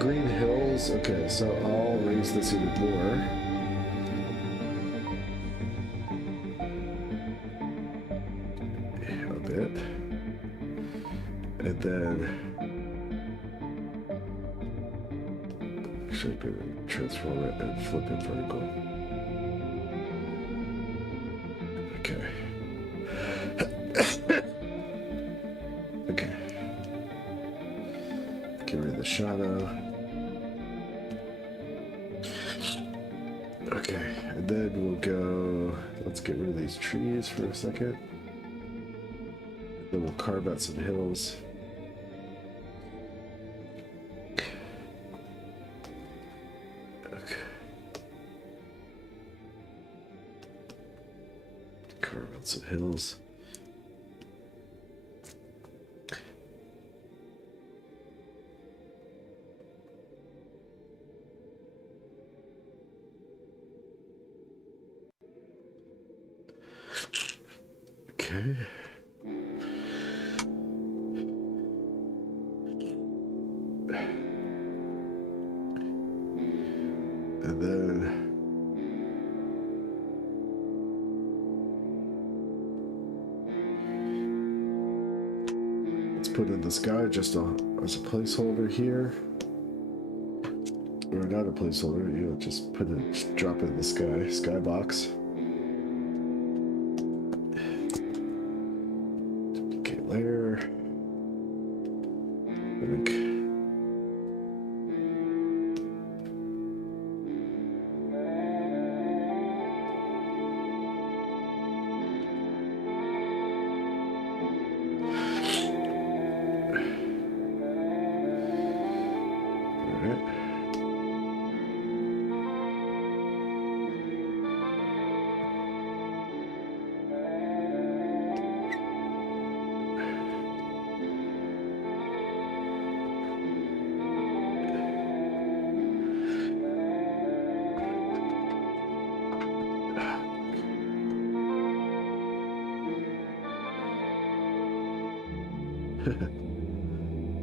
green hills. Okay, so I'll raise this even more. And then actually transform it and flip it vertical. Okay. Okay. Get rid of the shadow. Okay, and then we'll go, let's get rid of these trees for a second. Then we'll carve out some hills. Okay. Carve out some hills. Okay. put in the sky just as a placeholder here. Or not a placeholder, you know, just drop it in the skybox. Duplicate layer. Link.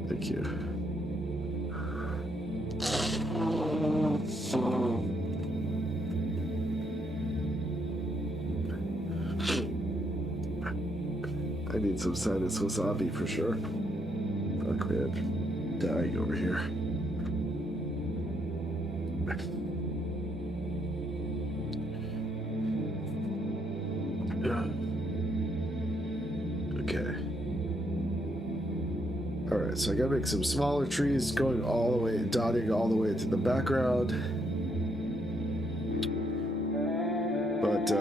Thank you. I need some sinus wasabi for sure. Fuck, man. Dying over here. Okay. Alright, so I gotta make some smaller trees going all the way, dotting all the way to the background. But,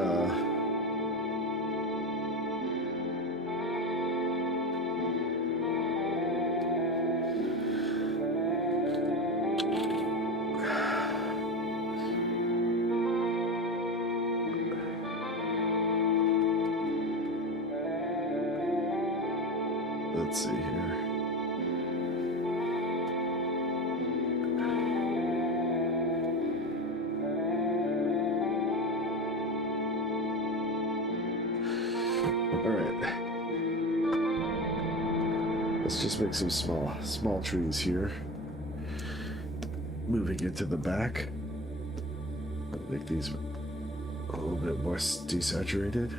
let's see here. All right. Let's just make some small trees here. Moving into the back. Make these a little bit more desaturated.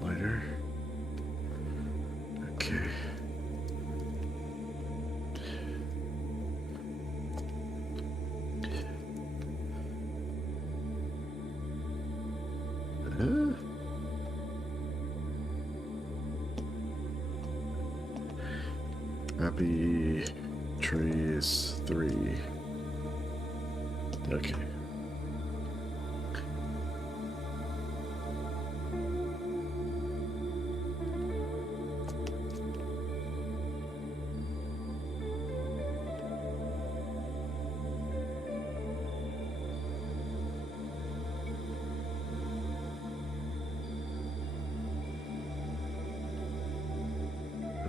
Lighter. Okay. Happy trees 3. Okay.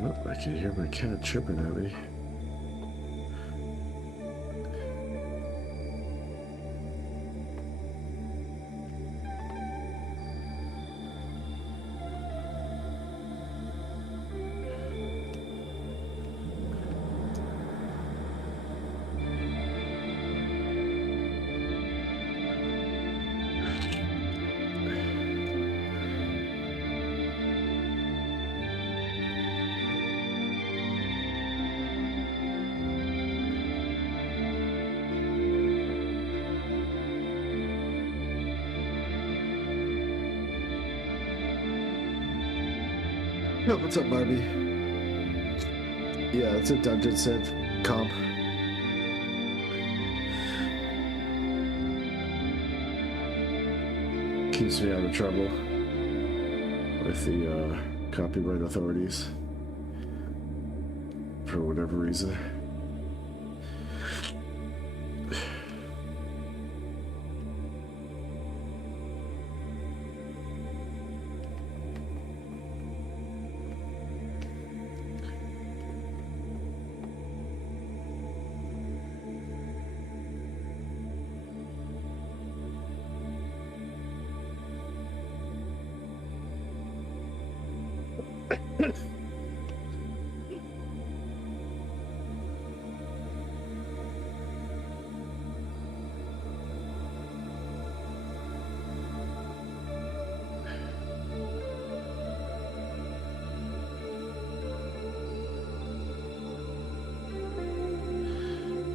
Oh, I can hear my cat chirping at me. Yo, what's up, Barbie? Yeah, it's a Dungeon Synth comp. Keeps me out of trouble with the copyright authorities for whatever reason.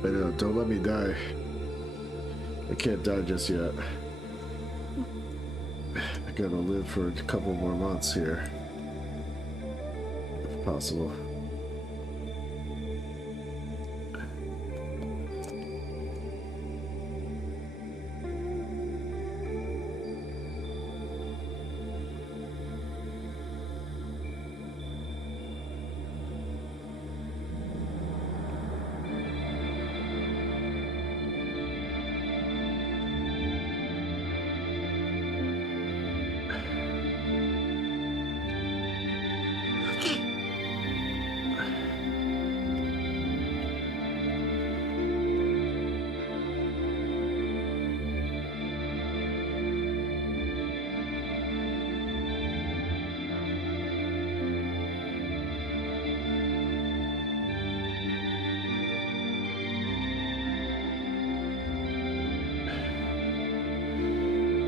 I know, don't let me die. I can't die just yet. I gotta live for a couple more months here. If possible.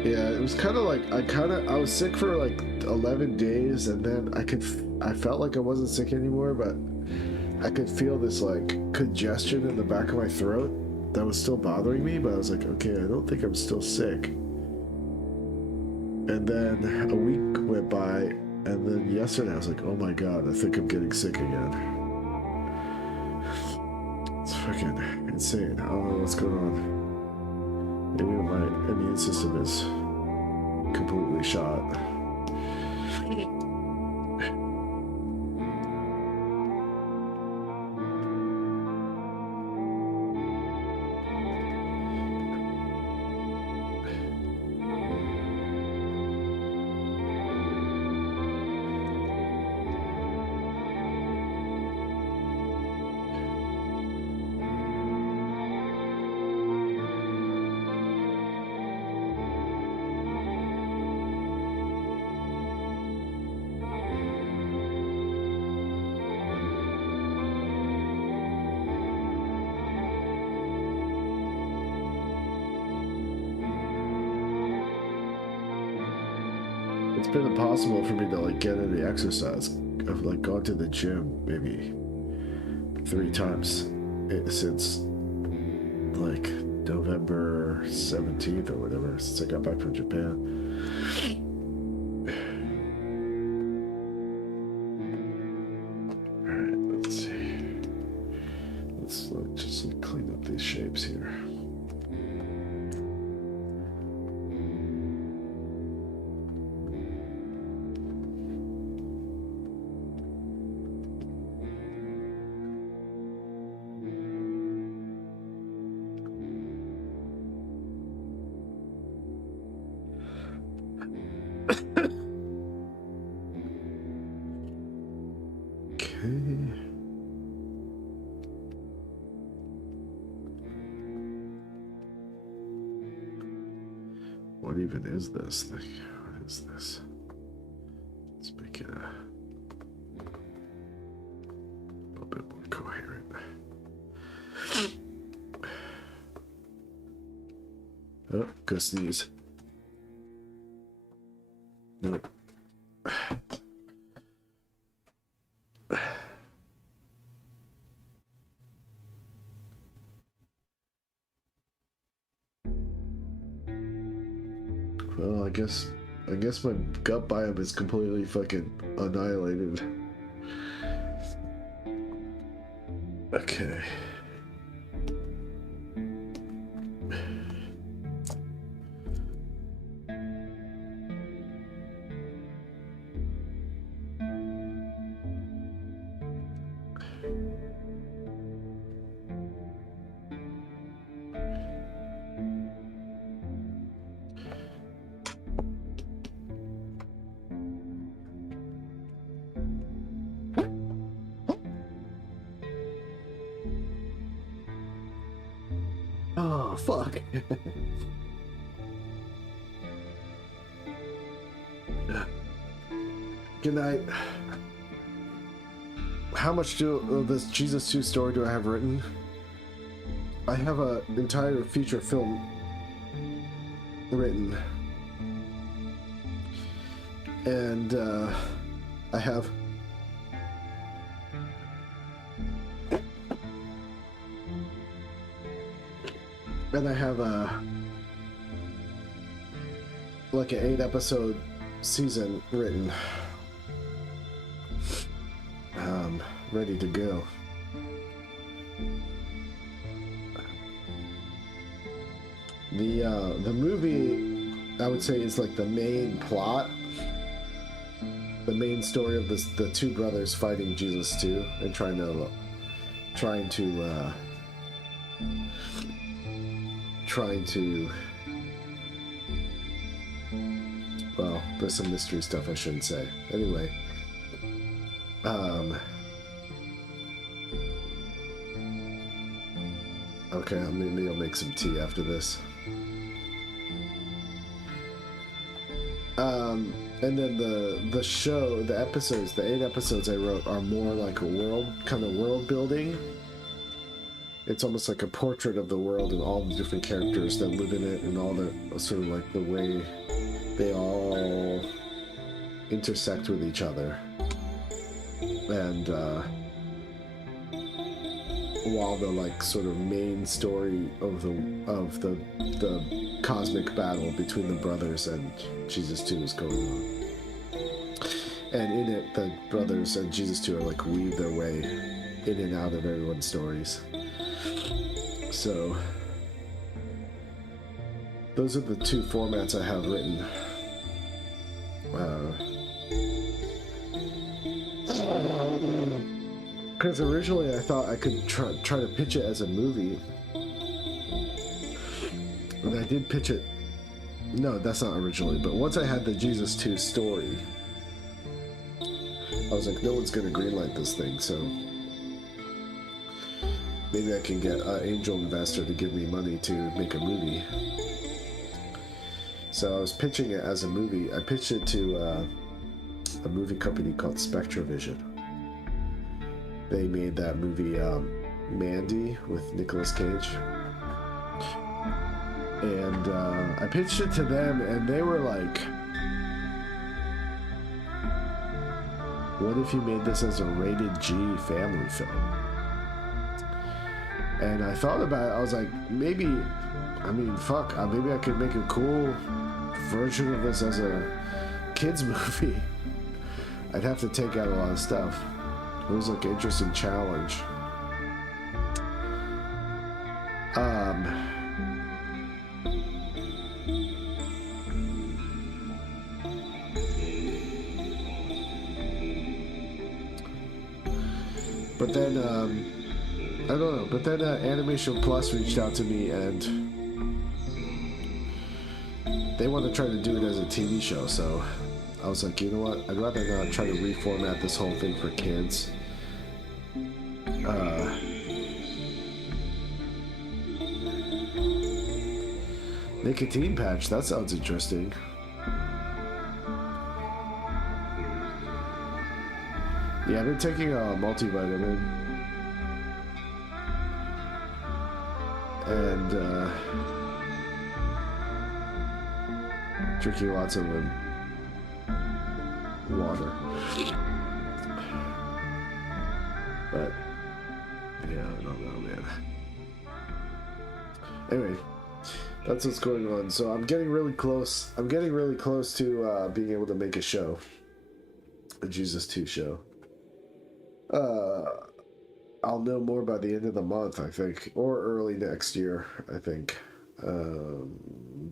Yeah, it was kind of like I was sick for like 11 days, and then I felt like I wasn't sick anymore, but I could feel this like congestion in the back of my throat that was still bothering me, but I was like, okay, I don't think I'm still sick. And then a week went by, and then yesterday I was like, oh my god, I think I'm getting sick again. It's fucking insane. I don't know what's going on. Maybe my immune system is completely shot. It's been impossible for me to like get any exercise. I've like gone to the gym maybe 3 times since like November 17th or whatever, since I got back from Japan. Alright, let's see. Let's just clean up these shapes here. What even is this thing? What is this? Let's make it a little bit more coherent. Oh, go sneeze. Nope. Well, I guess my gut biome is completely fucking annihilated. Okay. Oh, fuck. Good night. How much of this Jesus 2 story do I have written? I have an entire feature film written. And I have And I have like an 8-episode season written, ready to go. The movie, I would say, is like the main plot, the main story of this, the two brothers fighting Jesus too, and trying to well, there's some mystery stuff I shouldn't say. Anyway, okay, maybe I'll make some tea after this. And then the show, the episodes, the 8 episodes I wrote are more like a world building. It's almost like a portrait of the world and all the different characters that live in it, and all the sort of like the way they all intersect with each other. And while the like sort of main story of the cosmic battle between the brothers and Jesus 2 is going on. And in it, the brothers and Jesus 2 are like weave their way in and out of everyone's stories. So those are the two formats I have written. Because originally I thought I could try to pitch it as a movie. And I did pitch it. No, that's not originally. But once I had the Jesus 2 story, I was like, no one's going to greenlight this thing, so maybe I can get an angel investor to give me money to make a movie. So I was pitching it as a movie. I pitched it to a movie company called SpectraVision. They made that movie Mandy with Nicolas Cage. And I pitched it to them, and they were like, what if you made this as a rated G family film? And I thought about it. I was like, maybe, maybe I could make a cool version of this as a kids movie. I'd have to take out a lot of stuff. It was like an interesting challenge. But then, I don't know, but then Animation Plus reached out to me, and they want to try to do it as a TV show, so I was like, you know what, I'd rather not try to reformat this whole thing for kids. Nicotine patch, that sounds interesting. Yeah, I've been taking a multivitamin. And drinking lots of water. But yeah, I don't know, man. Anyway, that's what's going on. So I'm getting really close. I'm getting really close to being able to make a show, a Jesus 2 show. I'll know more by the end of the month, I think, or early next year, I think,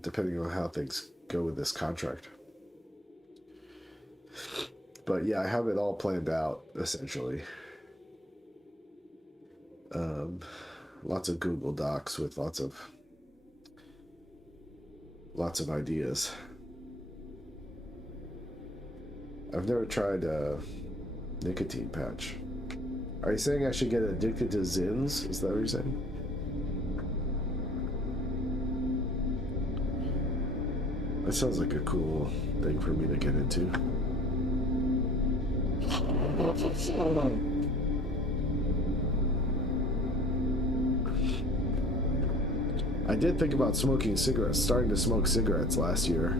depending on how things go with this contract. But yeah, I have it all planned out, essentially. Lots of Google Docs with lots of ideas. I've never tried a nicotine patch. Are you saying I should get addicted to Zins? Is that what you're saying? That sounds like a cool thing for me to get into. I did think about smoking cigarettes, starting to smoke cigarettes last year.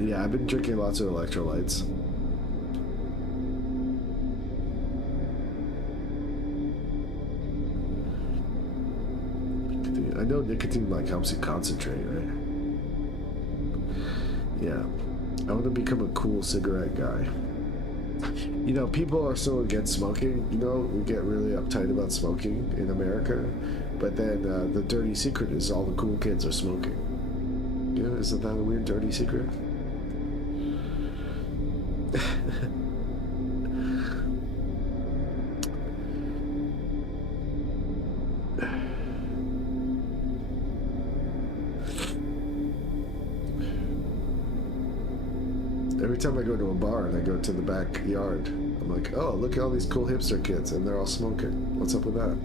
Yeah, I've been drinking lots of electrolytes. I know nicotine like helps you concentrate, right? Yeah. I want to become a cool cigarette guy. You know, people are so against smoking. You know, we get really uptight about smoking in America, but then the dirty secret is all the cool kids are smoking. You know, isn't that a weird dirty secret? Every time I go to a bar and I go to the backyard, I'm like, oh, look at all these cool hipster kids, and they're all smoking. What's up with that?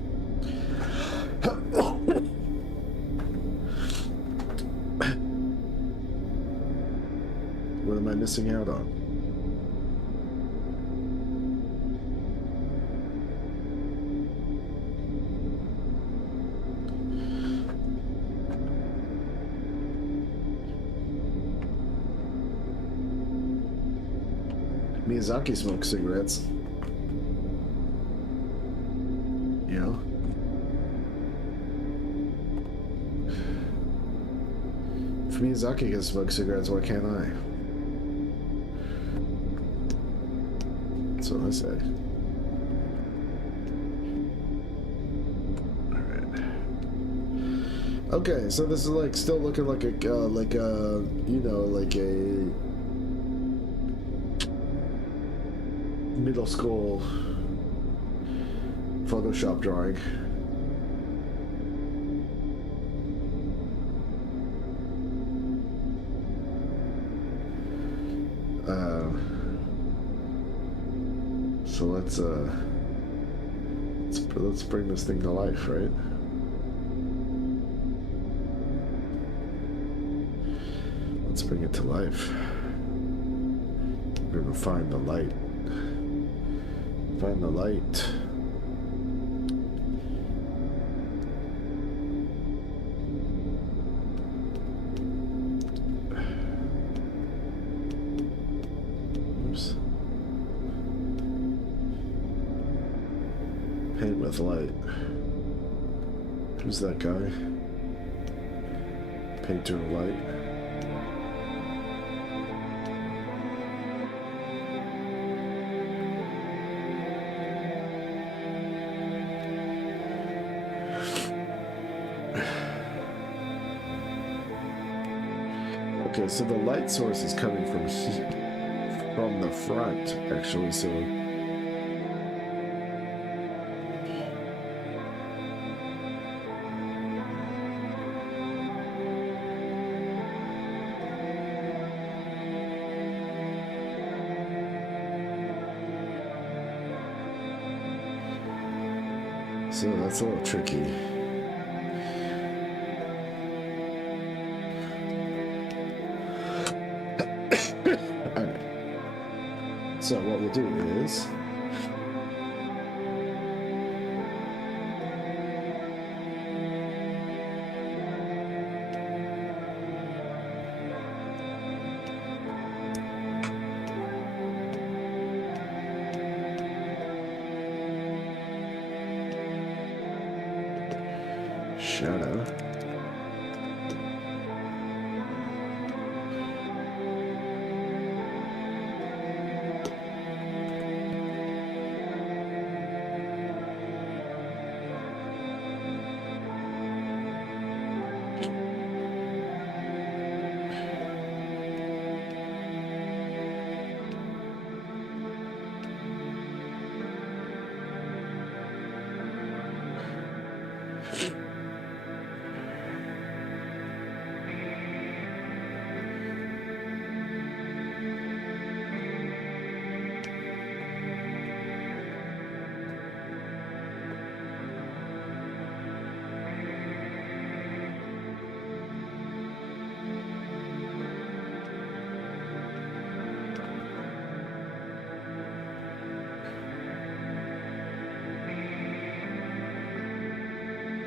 What am I missing out on? Miyazaki smokes cigarettes. You know? If Miyazaki can smoke cigarettes, why can't I? That's what I say. Alright. Okay, so this is like still looking like a you know, like a middle school Photoshop drawing. So let's bring this thing to life, right? Let's bring it to life. We're gonna find the light. Find the light. Oops. Paint with light. Who's that guy? Painter of light. Okay, so the light source is coming from the front, actually, so that's a little tricky. So what we'll do is shadow.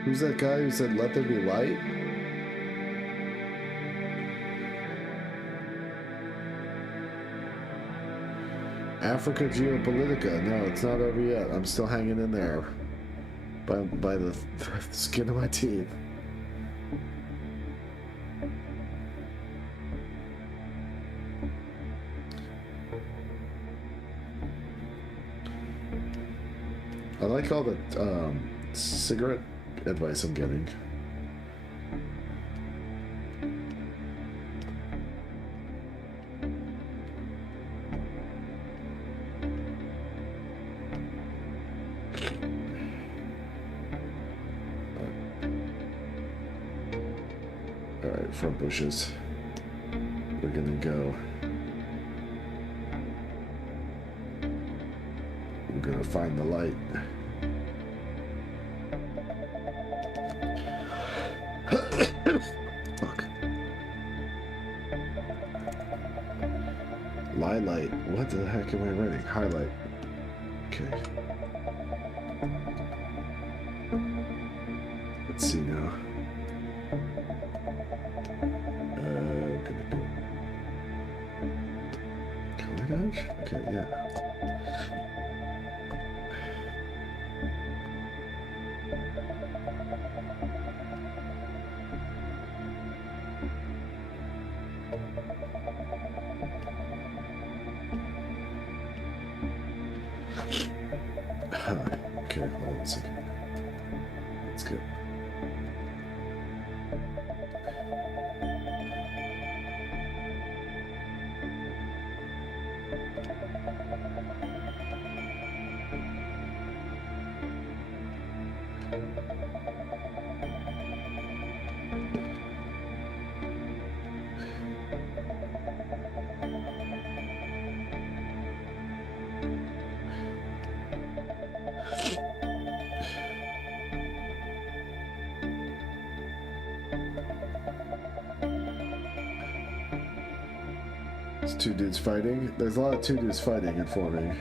Who's that guy who said, "Let there be light"? Africa Geopolitica. No, it's not over yet. I'm still hanging in there by the skin of my teeth. I like all the cigarette advice I'm getting. Alright, front bushes. We're gonna go. We're gonna find the light. Fuck. Light. What the heck am I writing? Highlight. Okay. Let's see now. Gonna do color dodge? Okay, yeah. Okay, hold on a second. That's good. It's two dudes fighting. There's a lot of two dudes fighting and forming.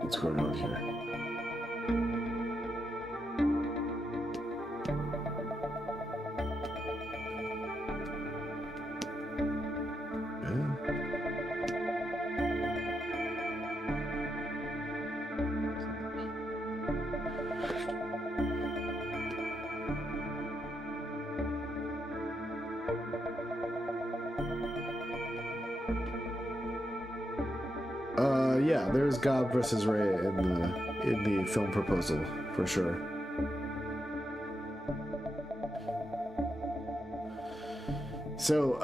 What's going on here? Yeah, there's God versus Ray in the film proposal for sure. So,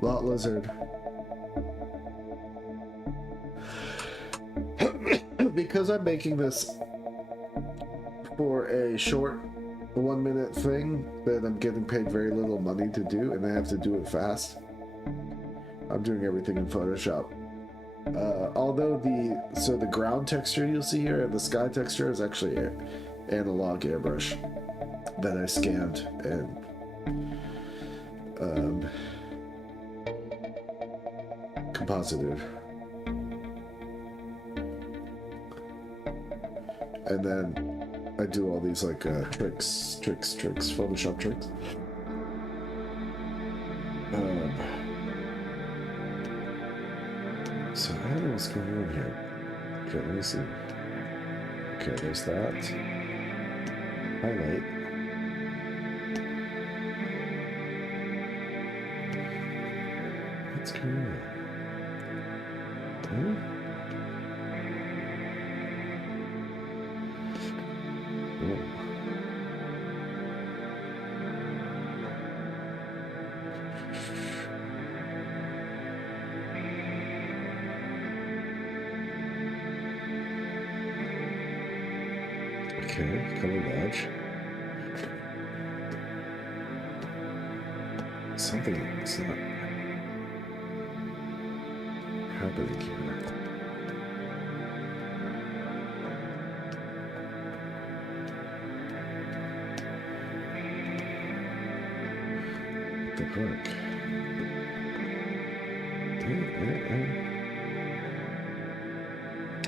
Lot Lizard. Because I'm making this for a short 1 minute thing that I'm getting paid very little money to do, and I have to do it fast, I'm doing everything in Photoshop. Although the ground texture you'll see here and the sky texture is actually analog airbrush that I scanned and composited, and then I do all these like tricks, Photoshop tricks. So I don't know what's going on here. Okay, let me see. Okay, there's that. Highlight. What's going on? Huh? Whoa. Okay, color badge. Something's not happening here. What the fuck?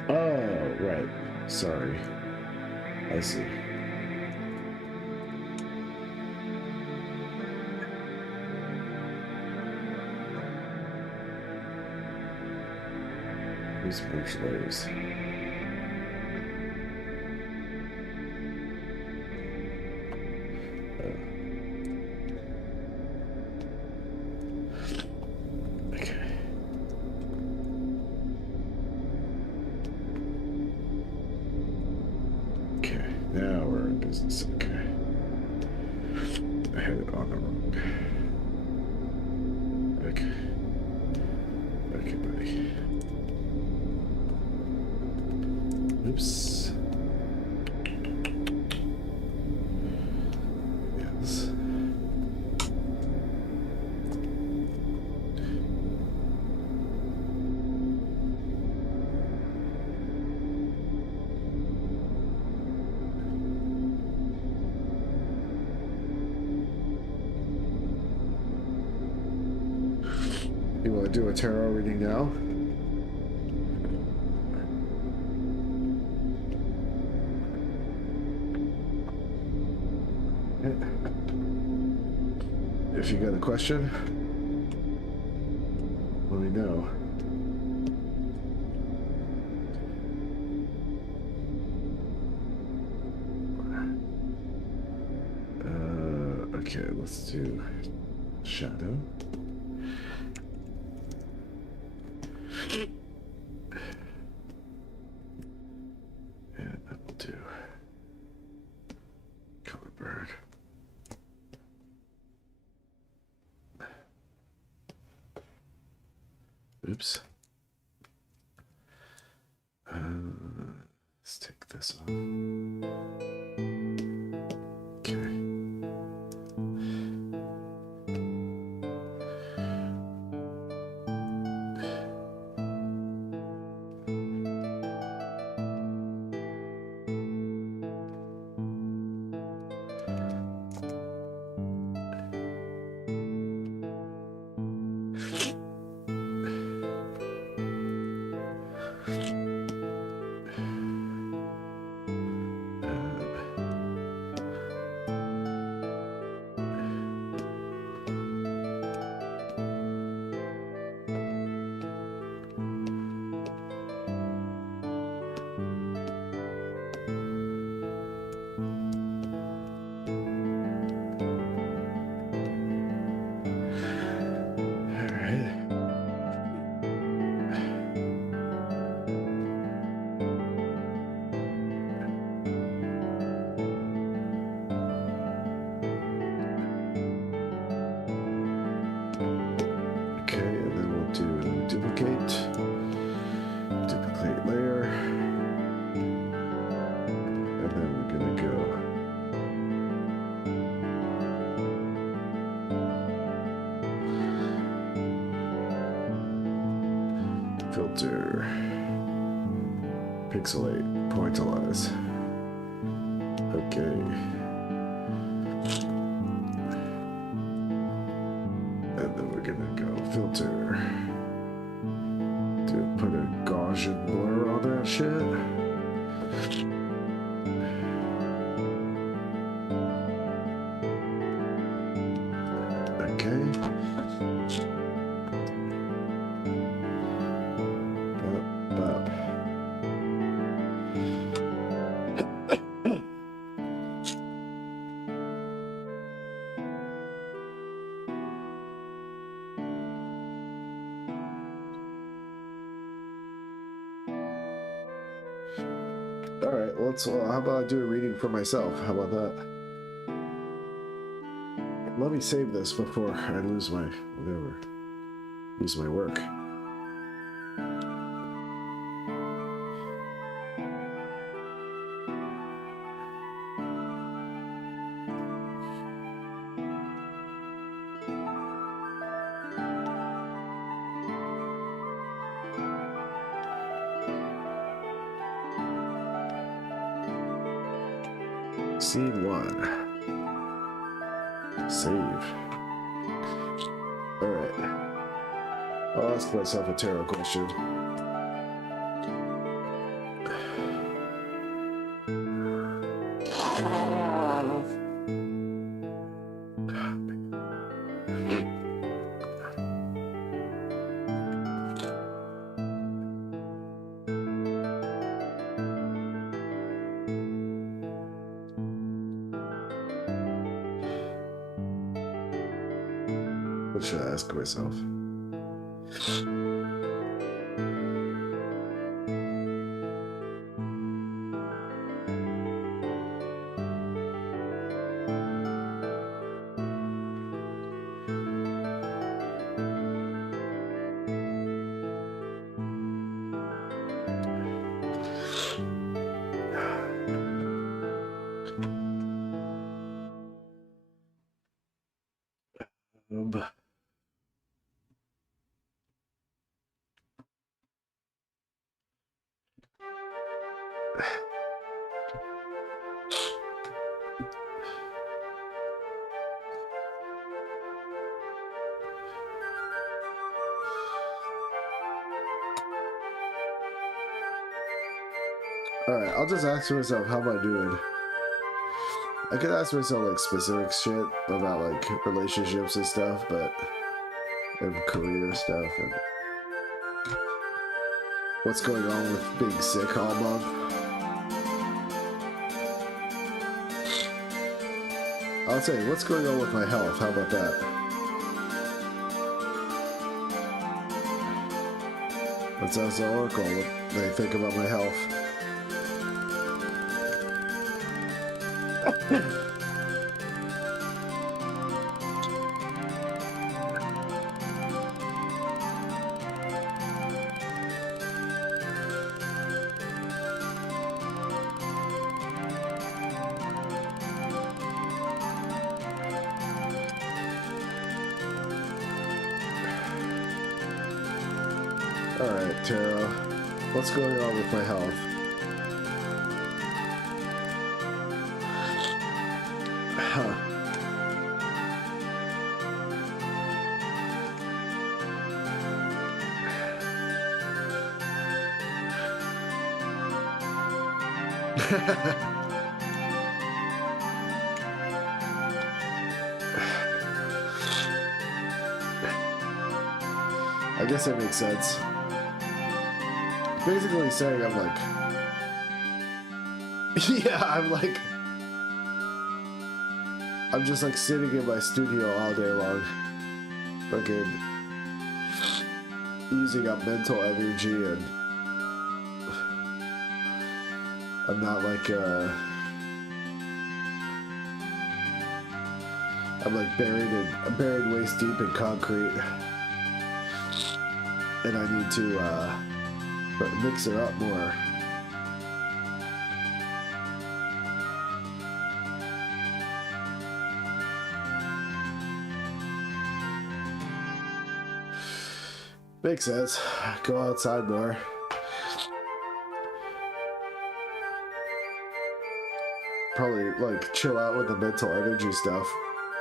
Oh, right. Sorry. I see. Who's merge layers? Okay. Okay, now we're in business. Okay. I had it on the wrong. Okay. Okay, buddy. Oops. Yes. You want to do a tarot reading now? If you got a question, let me know. Okay, let's do shadow. And then we'll do color bird. Oops. Let's take this off. Okay. Duplicate layer. And then we're gonna go filter, pixelate, pointilize. Okay. And then we're gonna go filter. Put a Gaussian blur on that shit. Okay. Alright, how about I do a reading for myself? How about that? Let me save this before I lose my work. Scene 1. Save. Alright. I'll ask myself a tarot question. What should I ask myself? Um, Alright, I'll just ask myself, how am I doing? I could ask myself like specific shit about like relationships and stuff, but and career stuff and what's going on with being sick all month. I'll say, what's going on with my health? How about that? Let's ask the Oracle what they think about my health. Alright, Tara. What's going on with my health? Huh. I guess that makes sense. Basically saying I'm like, yeah, I'm just like sitting in my studio all day long, fucking using up mental energy, and I'm not like I'm like buried waist deep in concrete, and I need to mix it up more. Makes sense. Go outside more. Probably like chill out with the mental energy stuff.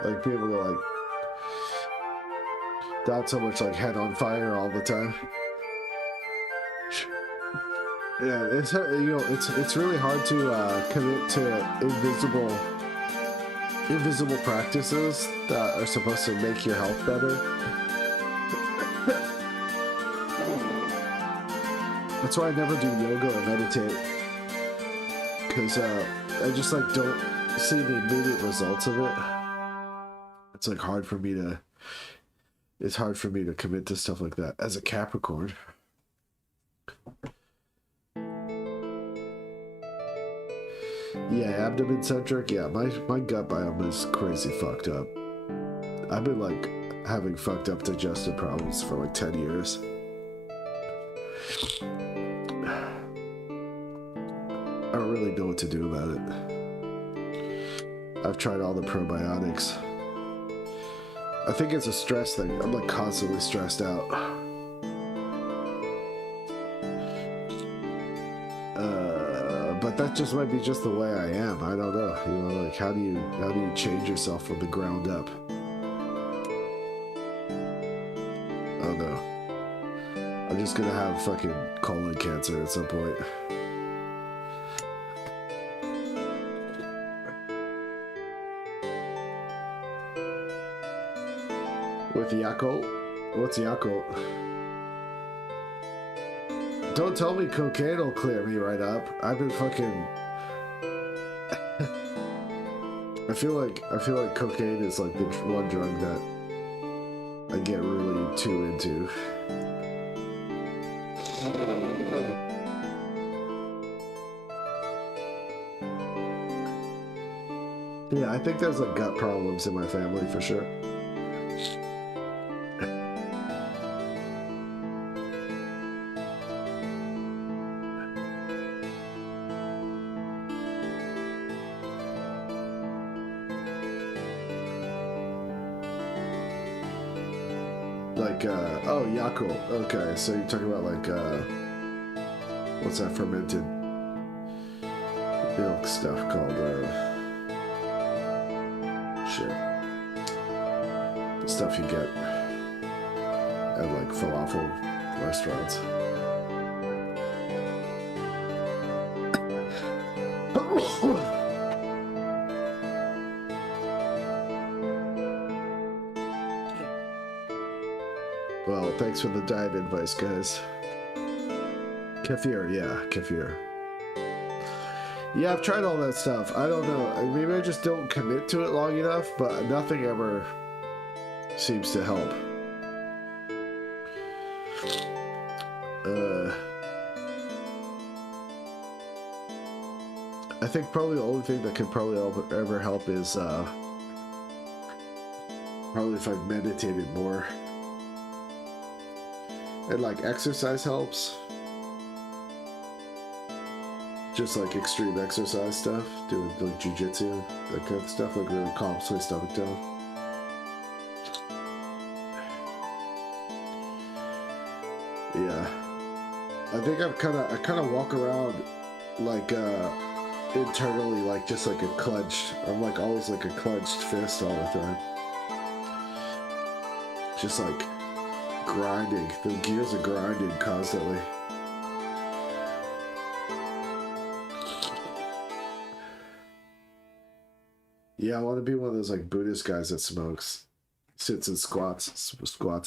Like be able to like not so much like head on fire all the time. Yeah, it's it's really hard to commit to invisible practices that are supposed to make your health better. That's why I never do yoga or meditate, because I just like don't see the immediate results of it. It's like hard for me to commit to stuff like that as a Capricorn. Yeah, abdomen centric. Yeah, my gut biome is crazy fucked up. I've been like having fucked up digestive problems for like 10 years. I don't really know what to do about it. I've tried all the probiotics. I think it's a stress thing. I'm like constantly stressed out. but that just might be just the way I am. I don't know. You know, like how do you change yourself from the ground up? Oh no. I'm just gonna have fucking colon cancer at some point. With Yakult? What's Yakult? Don't tell me cocaine will clear me right up. I've been fucking... I feel like cocaine is like the one drug that I get really too into. Yeah, I think there's like gut problems in my family for sure. Oh, Yakult. Okay, so you're talking about like, what's that fermented milk stuff called, shit. The stuff you get at like falafel restaurants. Well, thanks for the diet advice, guys. Kefir, yeah, kefir. Yeah, I've tried all that stuff. I don't know. Maybe I just don't commit to it long enough, but nothing ever seems to help. I think probably the only thing that could probably ever help is probably if I meditated more. And like exercise helps. Just like extreme exercise stuff, doing like jujitsu, that kind of stuff, like really calms my stomach down. Yeah, I think I kind of walk around like internally, like just like a clenched. I'm like always like a clenched fist all the time. Just like grinding. The gears are grinding constantly. Yeah, I want to be one of those like Buddhist guys that smokes, sits and squats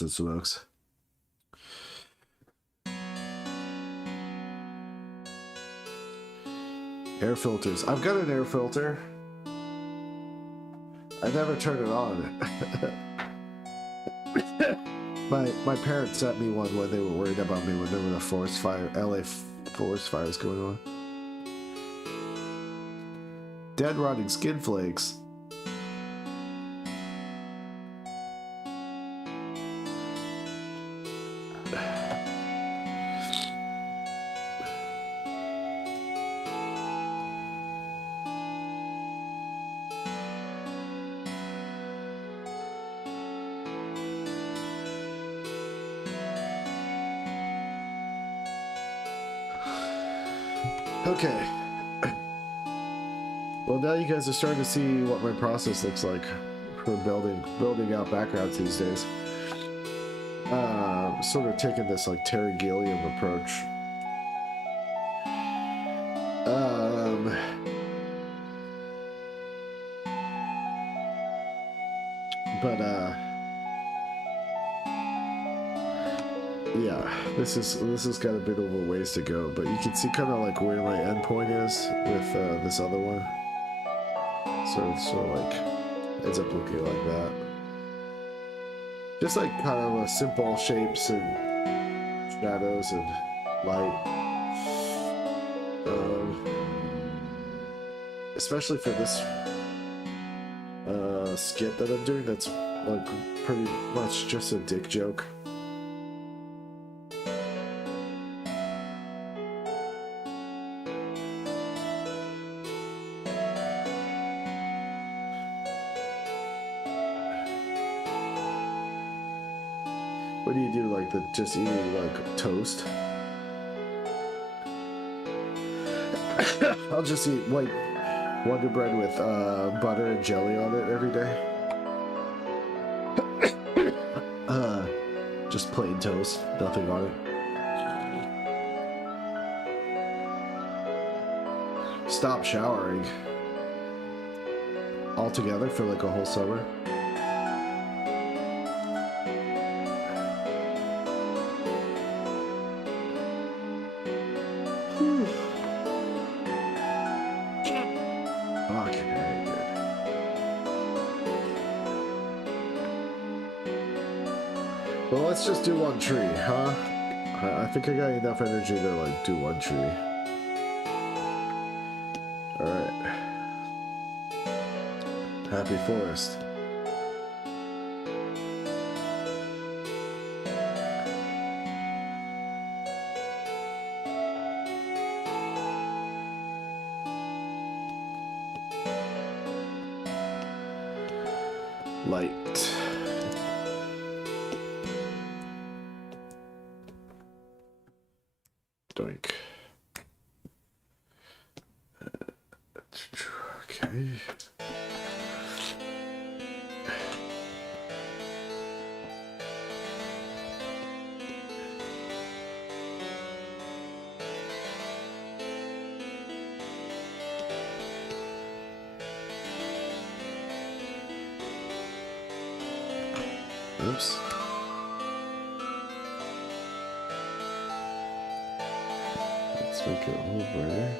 and smokes. Air filters. I've got an air filter. I never turn it on. My parents sent me one when they were worried about me when there were the forest fire, LA forest fires going on. Dead rotting skin flakes. Okay. Well, now you guys are starting to see what my process looks like for building out backgrounds these days. Sort of taking this like Terry Gilliam approach. Yeah, this is got a bit of a ways to go, but you can see kind of like where my endpoint is with this other one. Sort of like ends up looking like that. Just like kind of simple shapes and shadows and light. Especially for this skit that I'm doing, that's like pretty much just a dick joke. What do you do, like just eating like toast? I'll just eat white Wonder Bread with butter and jelly on it every day. Just plain toast, nothing on it. Stop showering altogether for like a whole summer. Okay, good. Well, let's just do one tree, huh? I think I got enough energy to like do one tree. Alright. Happy forest. Light. Doink. Okay. Oops. Let's make it a little brighter.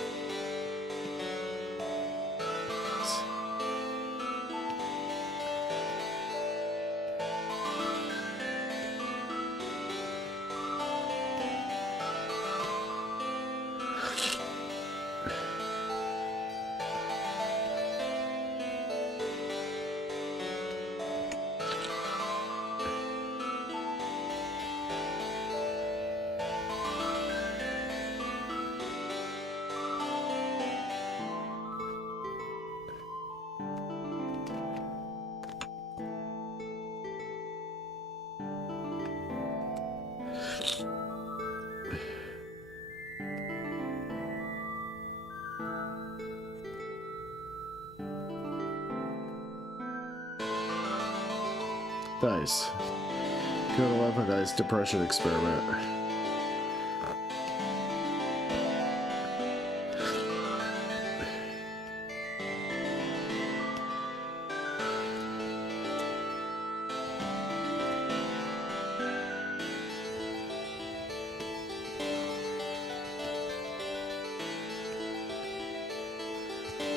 Nice. Gonna love a nice depression experiment.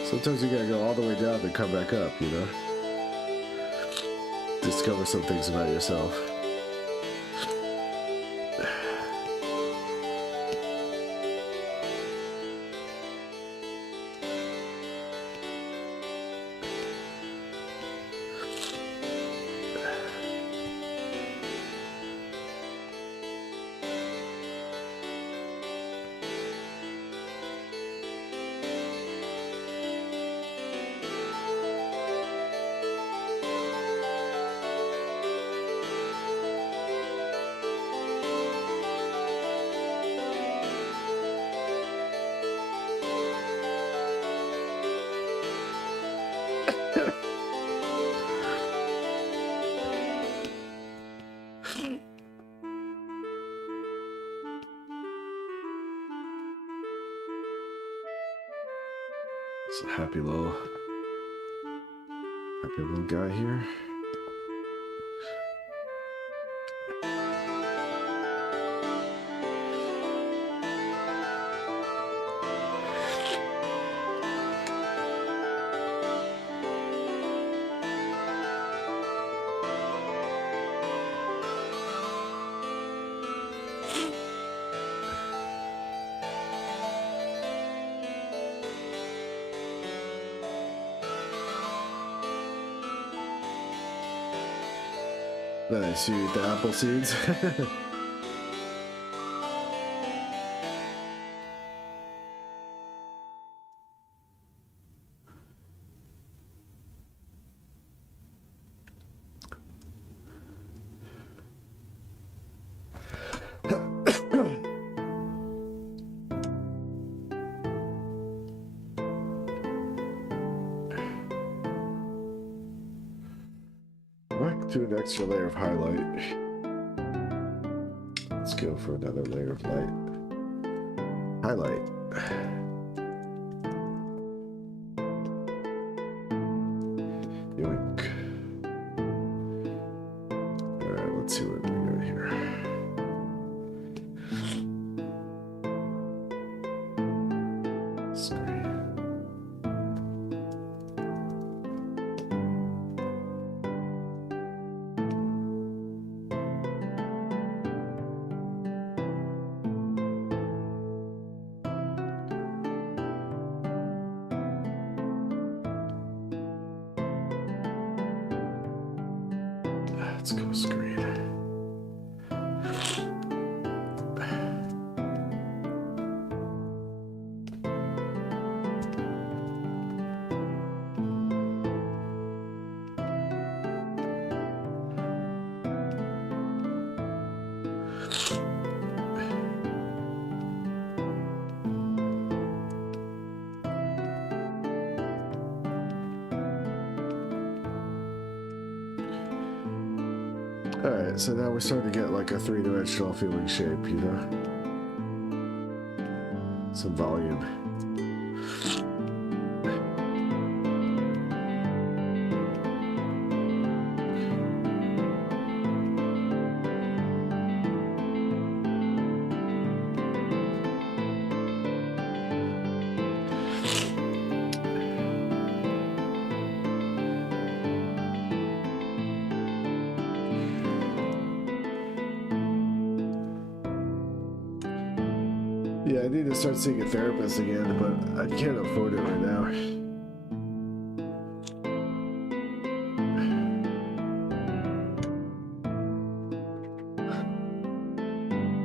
Sometimes you gotta go all the way down and come back up, you know? Discover some things about yourself. It's a happy little guy here. Nice, you eat the apple seeds. Do an extra layer of highlight. Let's go for another layer of light. Highlight. Yoink. Alright, let's see what we got here. Screen. Let's go screen. Alright, so now we're starting to get like a three-dimensional feeling shape, you know? Some volume. Yeah, I need to start seeing a therapist again, but I can't afford it right now.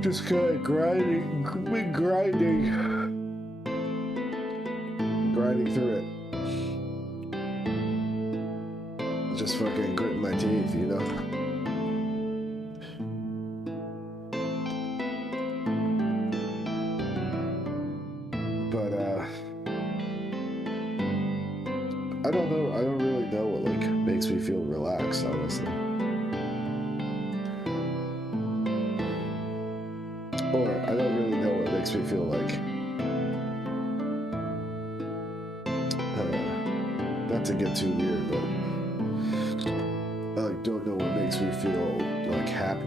Just kind of grinding through it. Just fucking gritting my teeth, you know? But I don't know. I don't really know what like makes me feel relaxed, honestly. Or I don't really know what makes me feel like not to get too weird, but I like don't know what makes me feel like happy.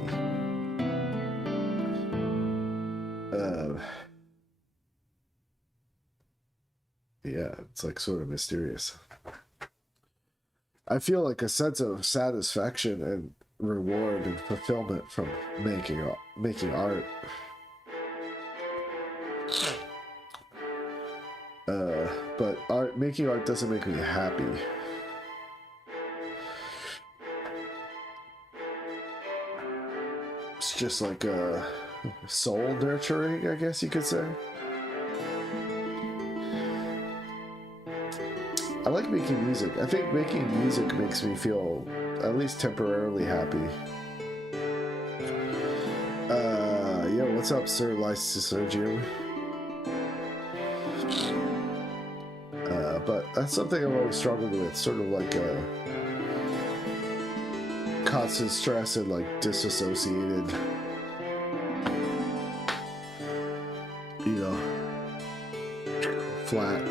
Yeah, it's like sort of mysterious. I feel like a sense of satisfaction and reward and fulfillment from making art. But making art doesn't make me happy. It's just like soul nurturing, I guess you could say. I like making music. I think making music makes me feel at least temporarily happy. Yo, what's up, Sir Lysergium? But that's something I've always struggled with, sort of like constant stress and like disassociated, you know, flat.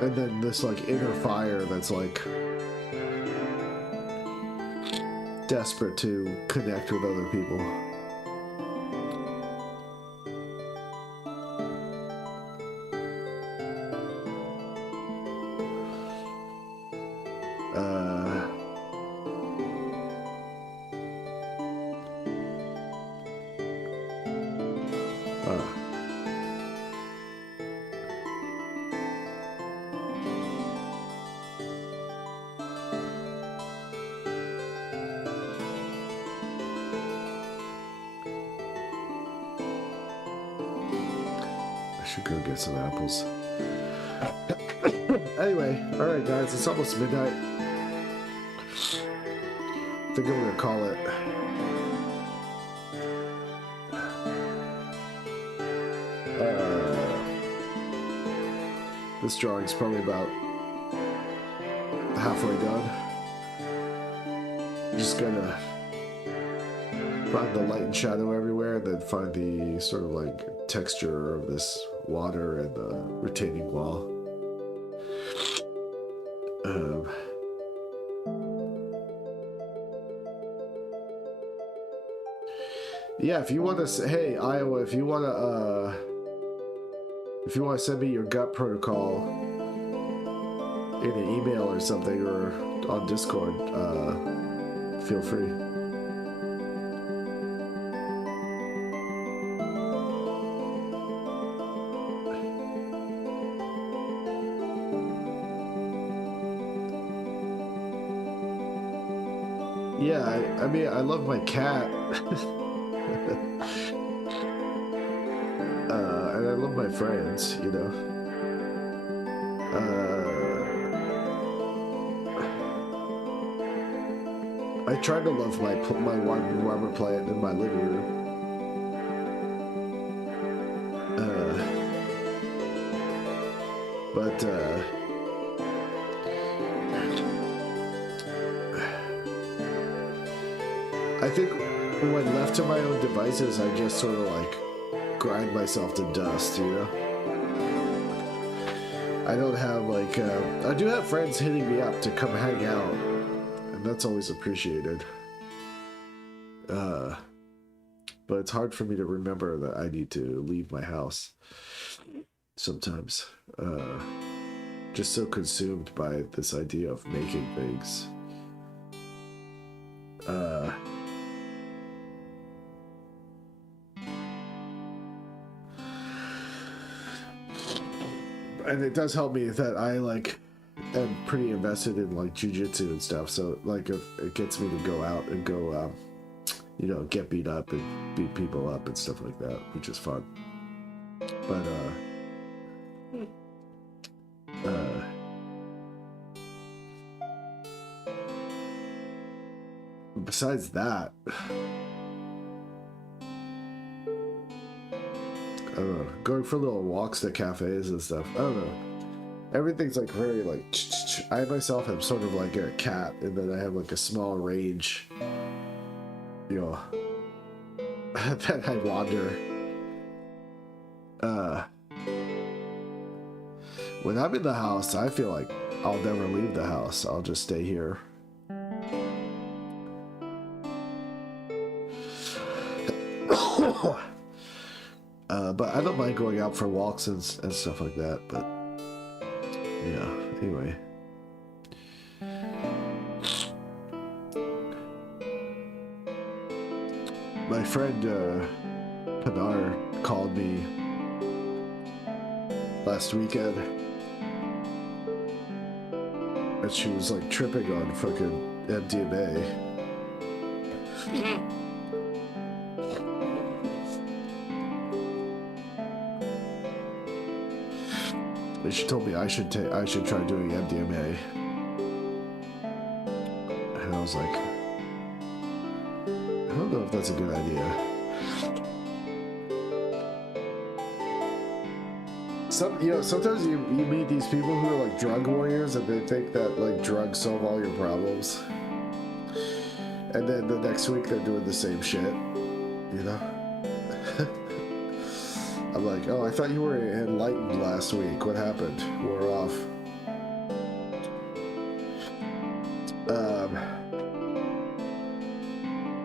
And then this like inner fire that's like desperate to connect with other people. I should go get some apples. Anyway, alright guys, it's almost midnight. I think I'm gonna call it. This drawing's probably about halfway done. Just gonna find the light and shadow everywhere, and then find the sort of like texture of this water and the retaining wall. Yeah, if you want to say, hey Iowa, if you want to send me your gut protocol in an email or something, or on Discord, feel free. Yeah, I mean, I love my cat. And I love my friends, you know. I try to love my rubber plant in my living room. But I think when left to my own devices, I just sort of like grind myself to dust, you know? I don't have like, I do have friends hitting me up to come hang out, and that's always appreciated. But it's hard for me to remember that I need to leave my house sometimes. Just so consumed by this idea of making things. And it does help me that I like am pretty invested in like jujitsu and stuff, so like it gets me to go out and go you know, get beat up and beat people up and stuff like that, which is fun. But besides that, I don't know, going for little walks to cafes and stuff. I don't know. Everything's like very like. I myself am sort of like a cat, and then I have like a small range, you know, that I wander. When I'm in the house, I feel like I'll never leave the house. I'll just stay here. But I don't mind going out for walks and stuff like that, but yeah, anyway. My friend Pinar called me last weekend, and she was like tripping on fucking MDMA. And she told me I should try doing MDMA, and I was like, I don't know if that's a good idea. Sometimes you meet these people who are like drug warriors, and they think that like drugs solve all your problems, and then the next week they're doing the same shit, you know. I'm like, oh, I thought you were enlightened last week. What happened? We're off.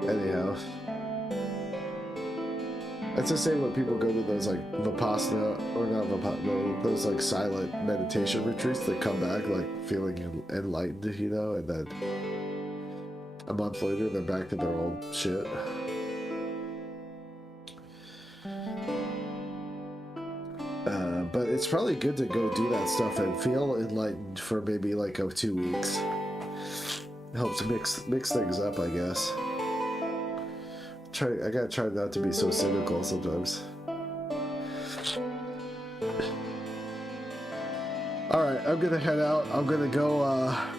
Anyhow. It's the same when people go to those like Vipassana, or not Vipassana, those like silent meditation retreats. They come back like feeling enlightened, you know, and then a month later they're back to their old shit. But it's probably good to go do that stuff and feel enlightened for maybe like 2 weeks. It helps mix things up, I guess. I gotta try not to be so cynical sometimes. Alright, I'm gonna head out. I'm gonna go, I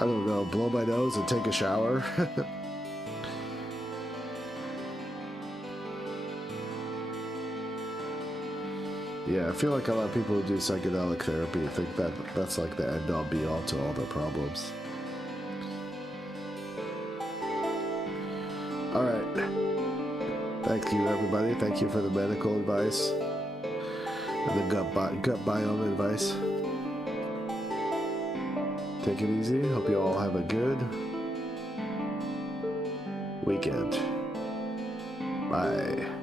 don't know, blow my nose and take a shower. Yeah, I feel like a lot of people who do psychedelic therapy think that that's like the end all be all to all their problems. All right. Thank you, everybody. Thank you for the medical advice and the gut biome advice. Take it easy. Hope you all have a good weekend. Bye.